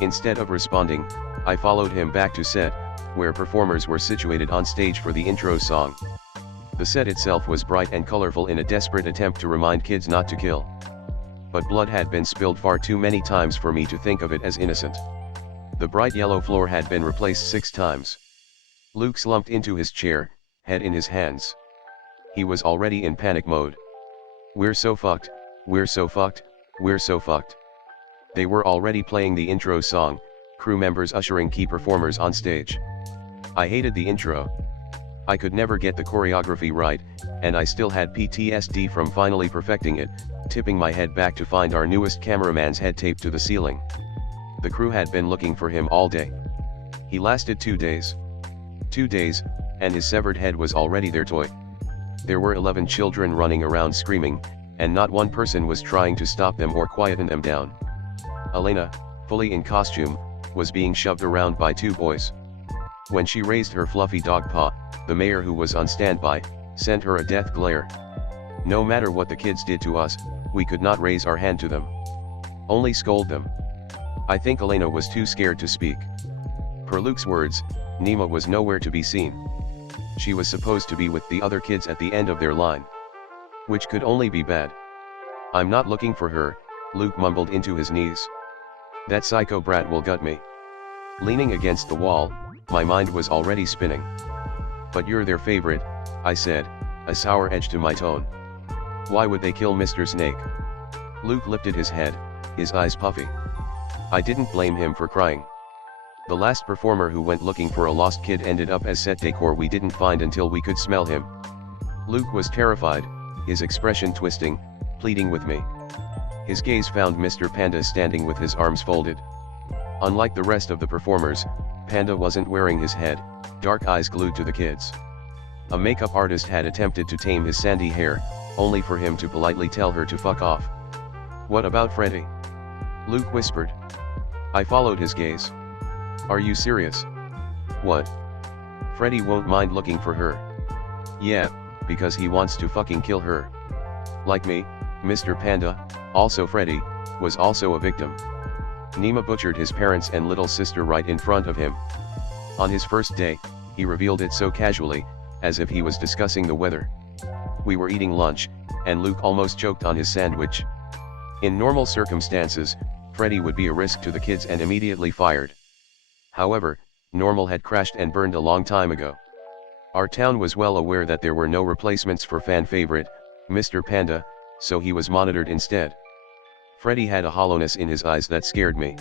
Instead of responding, I followed him back to set, where performers were situated on stage for the intro song. The set itself was bright and colorful in a desperate attempt to remind kids not to kill. But blood had been spilled far too many times for me to think of it as innocent. The bright yellow floor had been replaced 6 times. Luke slumped into his chair, head in his hands. He was already in panic mode. "We're so fucked, we're so fucked, we're so fucked." They were already playing the intro song, crew members ushering key performers on stage. I hated the intro. I could never get the choreography right, and I still had PTSD from finally perfecting it, tipping my head back to find our newest cameraman's head taped to the ceiling. The crew had been looking for him all day. He lasted 2 days. 2 days, and his severed head was already their toy. There were 11 children running around screaming, and not one person was trying to stop them or quieten them down. Elena, fully in costume, was being shoved around by two boys. When she raised her fluffy dog paw, the mayor, who was on standby, sent her a death glare. No matter what the kids did to us, we could not raise our hand to them. Only scold them. I think Elena was too scared to speak. Per Luke's words, Nima was nowhere to be seen. She was supposed to be with the other kids at the end of their line. Which could only be bad. I'm not looking for her, Luke mumbled into his knees. That psycho brat will gut me. Leaning against the wall, my mind was already spinning. But you're their favorite, I said, a sour edge to my tone. Why would they kill Mr. Snake? Luke lifted his head, his eyes puffy. I didn't blame him for crying. The last performer who went looking for a lost kid ended up as set decor we didn't find until we could smell him. Luke was terrified, his expression twisting, pleading with me. His gaze found Mr. Panda standing with his arms folded. Unlike the rest of the performers, Panda wasn't wearing his head, dark eyes glued to the kids. A makeup artist had attempted to tame his sandy hair, only for him to politely tell her to fuck off. What about Freddy? Luke whispered. I followed his gaze. Are you serious? What? Freddy won't mind looking for her. Yeah, because he wants to fucking kill her. Like me, Mr. Panda, also Freddy, was also a victim. Nima butchered his parents and little sister right in front of him. On his first day, he revealed it so casually, as if he was discussing the weather. We were eating lunch, and Luke almost choked on his sandwich. In normal circumstances, Freddy would be a risk to the kids and immediately fired. However, Normal had crashed and burned a long time ago. Our town was well aware that there were no replacements for fan favorite, Mr. Panda, so he was monitored instead. Freddy had a hollowness in his eyes that scared me.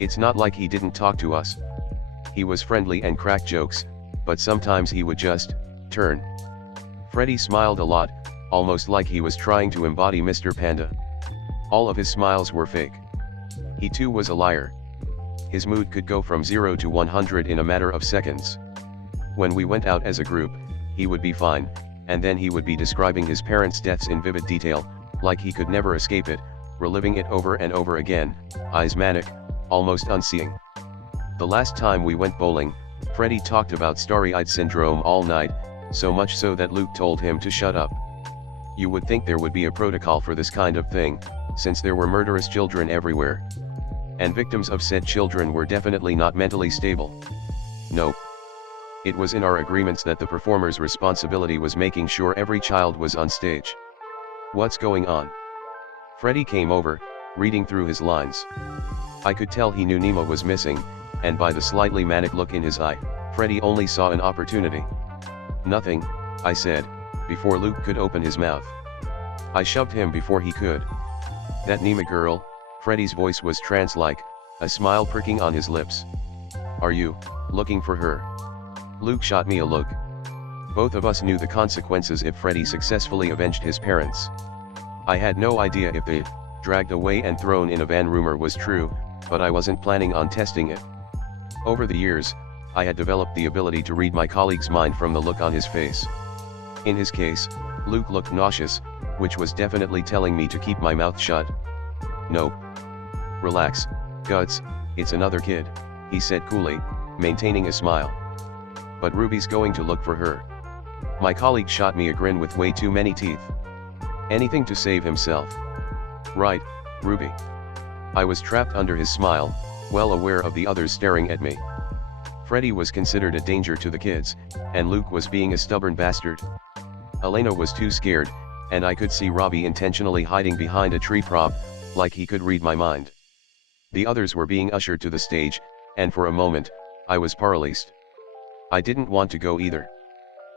It's not like he didn't talk to us. He was friendly and cracked jokes, but sometimes he would just turn. Freddy smiled a lot, almost like he was trying to embody Mr. Panda. All of his smiles were fake. He too was a liar. His mood could go from 0 to 100 in a matter of seconds. When we went out as a group, he would be fine, and then he would be describing his parents' deaths in vivid detail, like he could never escape it, reliving it over and over again, eyes manic, almost unseeing. The last time we went bowling, Freddy talked about starry-eyed syndrome all night, so much so that Luke told him to shut up. You would think there would be a protocol for this kind of thing, since there were murderous children everywhere. And victims of said children were definitely not mentally stable. Nope. It was in our agreements that the performer's responsibility was making sure every child was on stage. What's going on? Freddy came over, reading through his lines. I could tell he knew Nima was missing, and by the slightly manic look in his eye, Freddy only saw an opportunity. Nothing, I said, before Luke could open his mouth. I shoved him before he could. That Nima girl, Freddy's voice was trance-like, a smile pricking on his lips. Are you looking for her? Luke shot me a look. Both of us knew the consequences if Freddy successfully avenged his parents. I had no idea if the dragged away and thrown in a van rumor was true, but I wasn't planning on testing it. Over the years, I had developed the ability to read my colleague's mind from the look on his face. In his case, Luke looked nauseous, which was definitely telling me to keep my mouth shut. Nope. Relax, Guts, it's another kid, he said coolly, maintaining a smile. But Ruby's going to look for her. My colleague shot me a grin with way too many teeth. Anything to save himself. Right, Ruby. I was trapped under his smile, well aware of the others staring at me. Freddy was considered a danger to the kids, and Luke was being a stubborn bastard. Elena was too scared, and I could see Robbie intentionally hiding behind a tree prop, like he could read my mind. The others were being ushered to the stage, and for a moment, I was paralyzed. I didn't want to go either.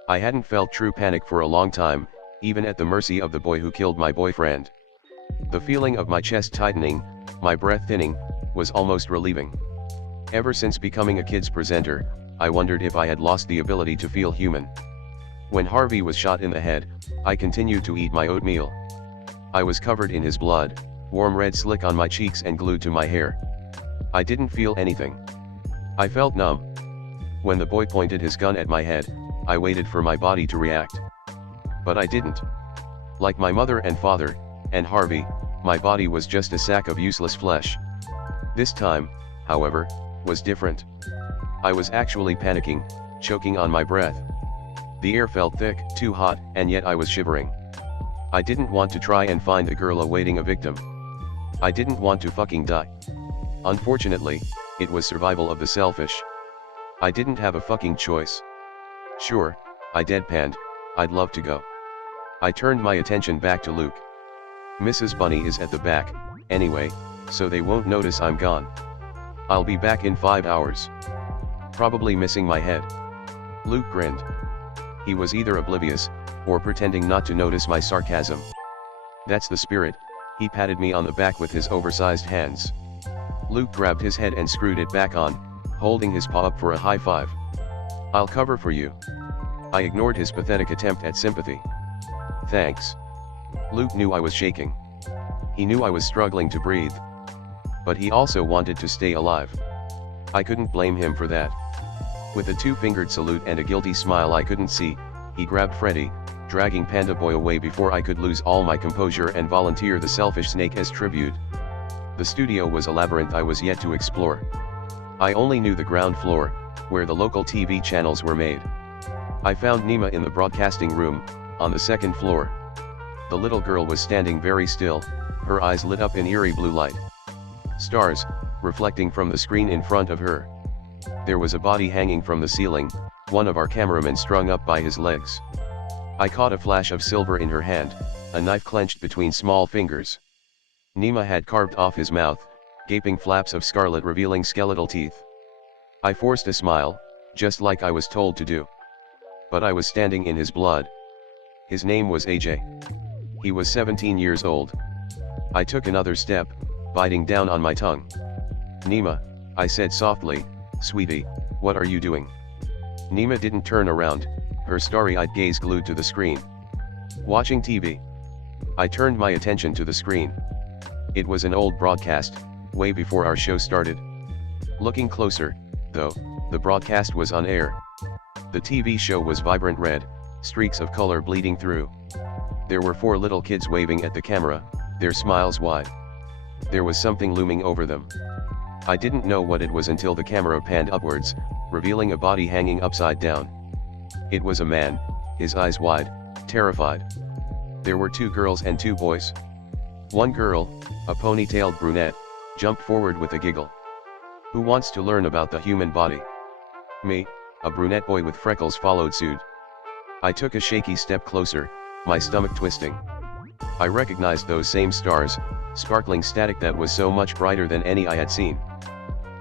I hadn't felt true panic for a long time, even at the mercy of the boy who killed my boyfriend. The feeling of my chest tightening, my breath thinning, was almost relieving. Ever since becoming a kids presenter, I wondered if I had lost the ability to feel human. When Harvey was shot in the head, I continued to eat my oatmeal. I was covered in his blood, warm red slick on my cheeks and glued to my hair. I didn't feel anything. I felt numb. When the boy pointed his gun at my head, I waited for my body to react. But I didn't. Like my mother and father, and Harvey, my body was just a sack of useless flesh. This time, however, was different. I was actually panicking, choking on my breath. The air felt thick, too hot, and yet I was shivering. I didn't want to try and find the girl awaiting a victim. I didn't want to fucking die. Unfortunately, it was survival of the selfish. I didn't have a fucking choice. Sure, I deadpanned, I'd love to go. I turned my attention back to Luke. Mrs. Bunny is at the back, anyway, so they won't notice I'm gone. I'll be back in 5 hours. Probably missing my head. Luke grinned. He was either oblivious, or pretending not to notice my sarcasm. That's the spirit, he patted me on the back with his oversized hands. Luke grabbed his head and screwed it back on, holding his paw up for a high five. I'll cover for you. I ignored his pathetic attempt at sympathy. Thanks. Luke knew I was shaking. He knew I was struggling to breathe. But he also wanted to stay alive. I couldn't blame him for that. With a two-fingered salute and a guilty smile I couldn't see, he grabbed Freddy, dragging Panda Boy away before I could lose all my composure and volunteer the selfish snake as tribute. The studio was a labyrinth I was yet to explore. I only knew the ground floor, where the local TV channels were made. I found Nima in the broadcasting room, on the second floor. The little girl was standing very still, her eyes lit up in eerie blue light. Stars, reflecting from the screen in front of her. There was a body hanging from the ceiling, one of our cameramen strung up by his legs. I caught a flash of silver in her hand, a knife clenched between small fingers. Nima had carved off his mouth, gaping flaps of scarlet revealing skeletal teeth. I forced a smile, just like I was told to do. But I was standing in his blood. His name was AJ. He was 17 years old. I took another step, biting down on my tongue. Nima, I said softly, sweetie, what are you doing? Nima didn't turn around, her starry-eyed gaze glued to the screen. Watching TV. I turned my attention to the screen. It was an old broadcast, way before our show started. Looking closer, though, the broadcast was on air. The TV show was vibrant red, streaks of color bleeding through. There were 4 little kids waving at the camera, their smiles wide. There was something looming over them. I didn't know what it was until the camera panned upwards, revealing a body hanging upside down. It was a man, his eyes wide, terrified. There were 2 girls and 2 boys. One girl, a ponytailed brunette, jumped forward with a giggle. Who wants to learn about the human body? Me, a brunette boy with freckles followed suit. I took a shaky step closer, my stomach twisting. I recognized those same stars, sparkling static that was so much brighter than any I had seen.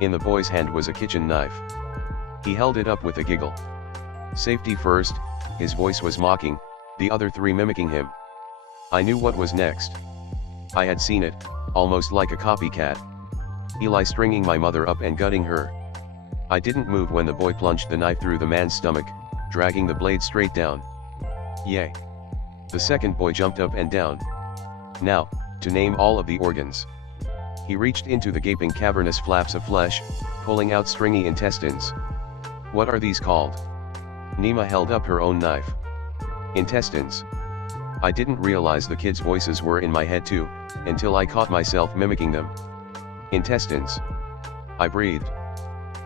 In the boy's hand was a kitchen knife. He held it up with a giggle. Safety first, his voice was mocking, the other 3 mimicking him. I knew what was next. I had seen it, almost like a copycat. Eli stringing my mother up and gutting her. I didn't move when the boy plunged the knife through the man's stomach, dragging the blade straight down. Yay! The second boy jumped up and down. Now, to name all of the organs. He reached into the gaping cavernous flaps of flesh, pulling out stringy intestines. What are these called? Nima held up her own knife. Intestines. I didn't realize the kids' voices were in my head too, until I caught myself mimicking them. Intestines. I breathed.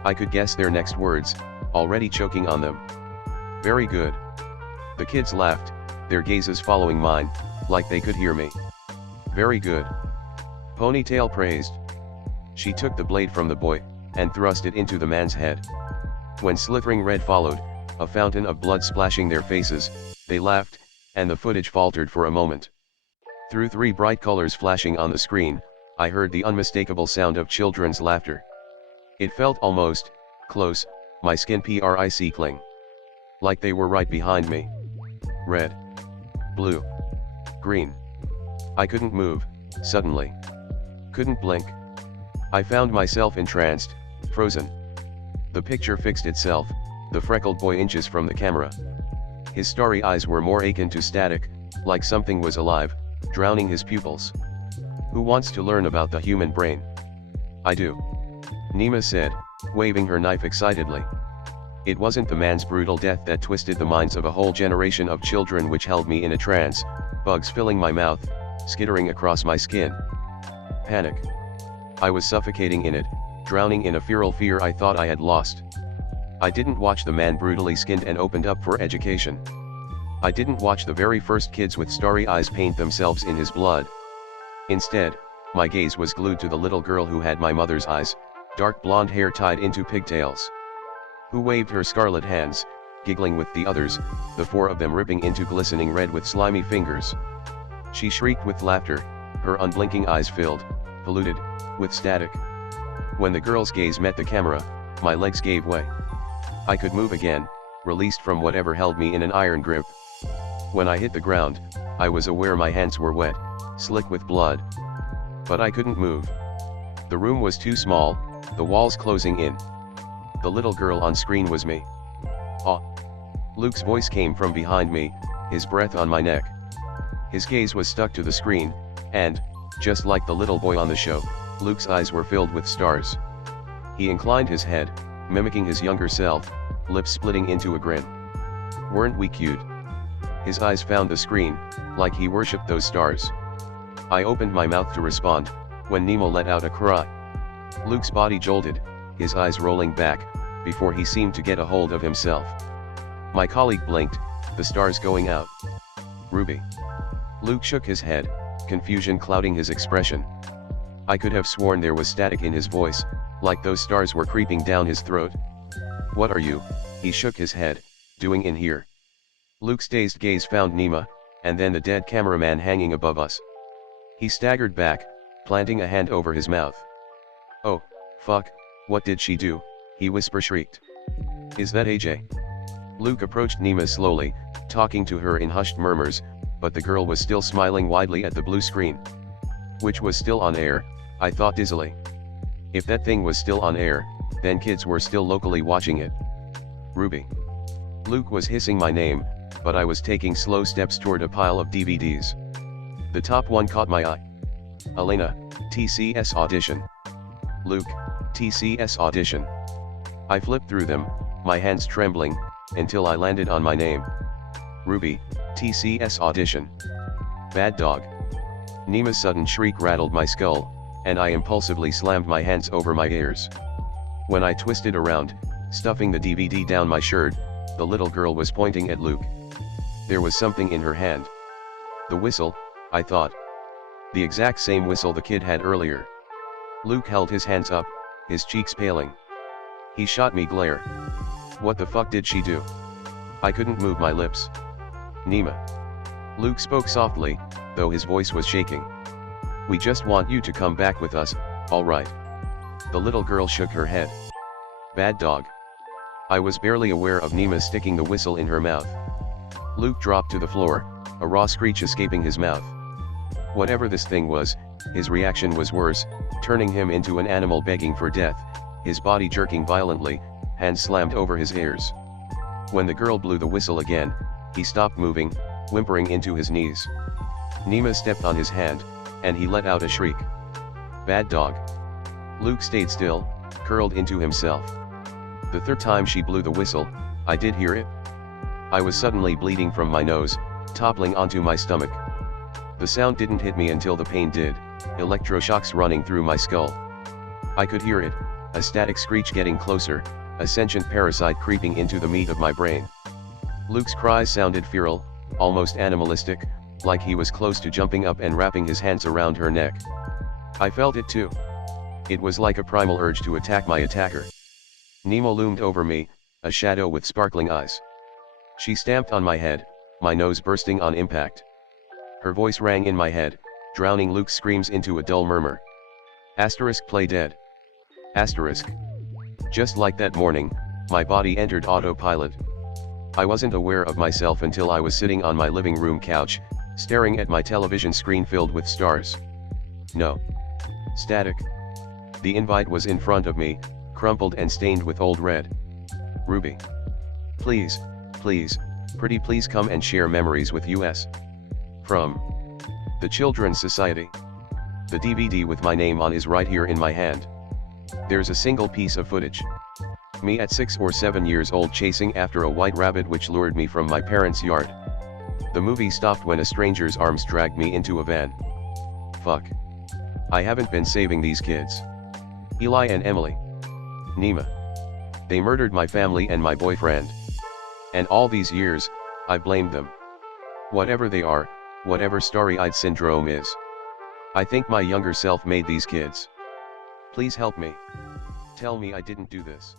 I could guess their next words, already choking on them. Very good. The kids laughed, their gazes following mine, like they could hear me. Very good. Ponytail praised. She took the blade from the boy, and thrust it into the man's head. When slithering red followed, a fountain of blood splashing their faces, they laughed, and the footage faltered for a moment. Through 3 bright colors flashing on the screen, I heard the unmistakable sound of children's laughter. It felt almost close, my skin prickling. Like they were right behind me. Red. Blue. Green. I couldn't move, suddenly. Couldn't blink. I found myself entranced, frozen. The picture fixed itself, the freckled boy inches from the camera. His starry eyes were more akin to static, like something was alive, drowning his pupils. Who wants to learn about the human brain? I do. Nima said, waving her knife excitedly. It wasn't the man's brutal death that twisted the minds of a whole generation of children which held me in a trance, bugs filling my mouth, skittering across my skin. Panic. I was suffocating in it, drowning in a feral fear I thought I had lost. I didn't watch the man brutally skinned and opened up for education. I didn't watch the very first kids with starry eyes paint themselves in his blood. Instead, my gaze was glued to the little girl who had my mother's eyes, dark blonde hair tied into pigtails. Who waved her scarlet hands, giggling with the others, the four of them ripping into glistening red with slimy fingers. She shrieked with laughter, her unblinking eyes filled, polluted, with static. When the girl's gaze met the camera, my legs gave way. I could move again, released from whatever held me in an iron grip. When I hit the ground, I was aware my hands were wet, slick with blood. But I couldn't move. The room was too small, the walls closing in. The little girl on screen was me. Ah! Luke's voice came from behind me, his breath on my neck. His gaze was stuck to the screen, and, just like the little boy on the show, Luke's eyes were filled with stars. He inclined his head, mimicking his younger self, lips splitting into a grin. Weren't we cute? His eyes found the screen, like he worshipped those stars. I opened my mouth to respond, when Nemo let out a cry. Luke's body jolted, his eyes rolling back, before he seemed to get a hold of himself. My colleague blinked, the stars going out. Ruby. Luke shook his head, confusion clouding his expression. I could have sworn there was static in his voice, like those stars were creeping down his throat. What are you, he shook his head, doing in here? Luke's dazed gaze found Nima, and then the dead cameraman hanging above us. He staggered back, planting a hand over his mouth. Oh, fuck, what did she do? He shrieked. Is that AJ? Luke approached Nima slowly, talking to her in hushed murmurs, but the girl was still smiling widely at the blue screen. Which was still on air, I thought dizzily. If that thing was still on air, then kids were still locally watching it. Ruby. Luke was hissing my name, but I was taking slow steps toward a pile of DVDs. The top one caught my eye. Elena, TCS audition. Luke, TCS audition. I flipped through them, my hands trembling, until I landed on my name. Ruby, TCS audition. Bad dog. Nima's sudden shriek rattled my skull, and I impulsively slammed my hands over my ears. When I twisted around, stuffing the DVD down my shirt, the little girl was pointing at Luke. There was something in her hand. The whistle, I thought. The exact same whistle the kid had earlier. Luke held his hands up, his cheeks paling. He shot me glare. What the fuck did she do? I couldn't move my lips. Nima. Luke spoke softly, though his voice was shaking. We just want you to come back with us, alright. The little girl shook her head. Bad dog. I was barely aware of Nima sticking the whistle in her mouth. Luke dropped to the floor, a raw screech escaping his mouth. Whatever this thing was, his reaction was worse, turning him into an animal begging for death, his body jerking violently, hands slammed over his ears. When the girl blew the whistle again, he stopped moving, whimpering into his knees. Nima stepped on his hand, and he let out a shriek. Bad dog. Luke stayed still, curled into himself. The third time she blew the whistle, I did hear it. I was suddenly bleeding from my nose, toppling onto my stomach. The sound didn't hit me until the pain did, electroshocks running through my skull. I could hear it, a static screech getting closer, a sentient parasite creeping into the meat of my brain. Luke's cries sounded feral, almost animalistic, like he was close to jumping up and wrapping his hands around her neck. I felt it too. It was like a primal urge to attack my attacker. Nemo loomed over me, a shadow with sparkling eyes. She stamped on my head, my nose bursting on impact. Her voice rang in my head, drowning Luke's screams into a dull murmur. Asterisk play dead. Asterisk. Just like that morning, my body entered autopilot. I wasn't aware of myself until I was sitting on my living room couch, staring at my television screen filled with stars. No. Static. The invite was in front of me, crumpled and stained with old red. Ruby. Please, please, pretty please come and share memories with us. From the Children's Society. The DVD with my name on is right here in my hand. There's a single piece of footage. Me at 6 or 7 years old chasing after a white rabbit which lured me from my parents' yard. The movie stopped when a stranger's arms dragged me into a van. Fuck. I haven't been saving these kids. Eli and Emily. Nima. They murdered my family and my boyfriend. And all these years, I blamed them. Whatever they are, whatever starry-eyed syndrome is. I think my younger self made these kids. Please help me. Tell me I didn't do this.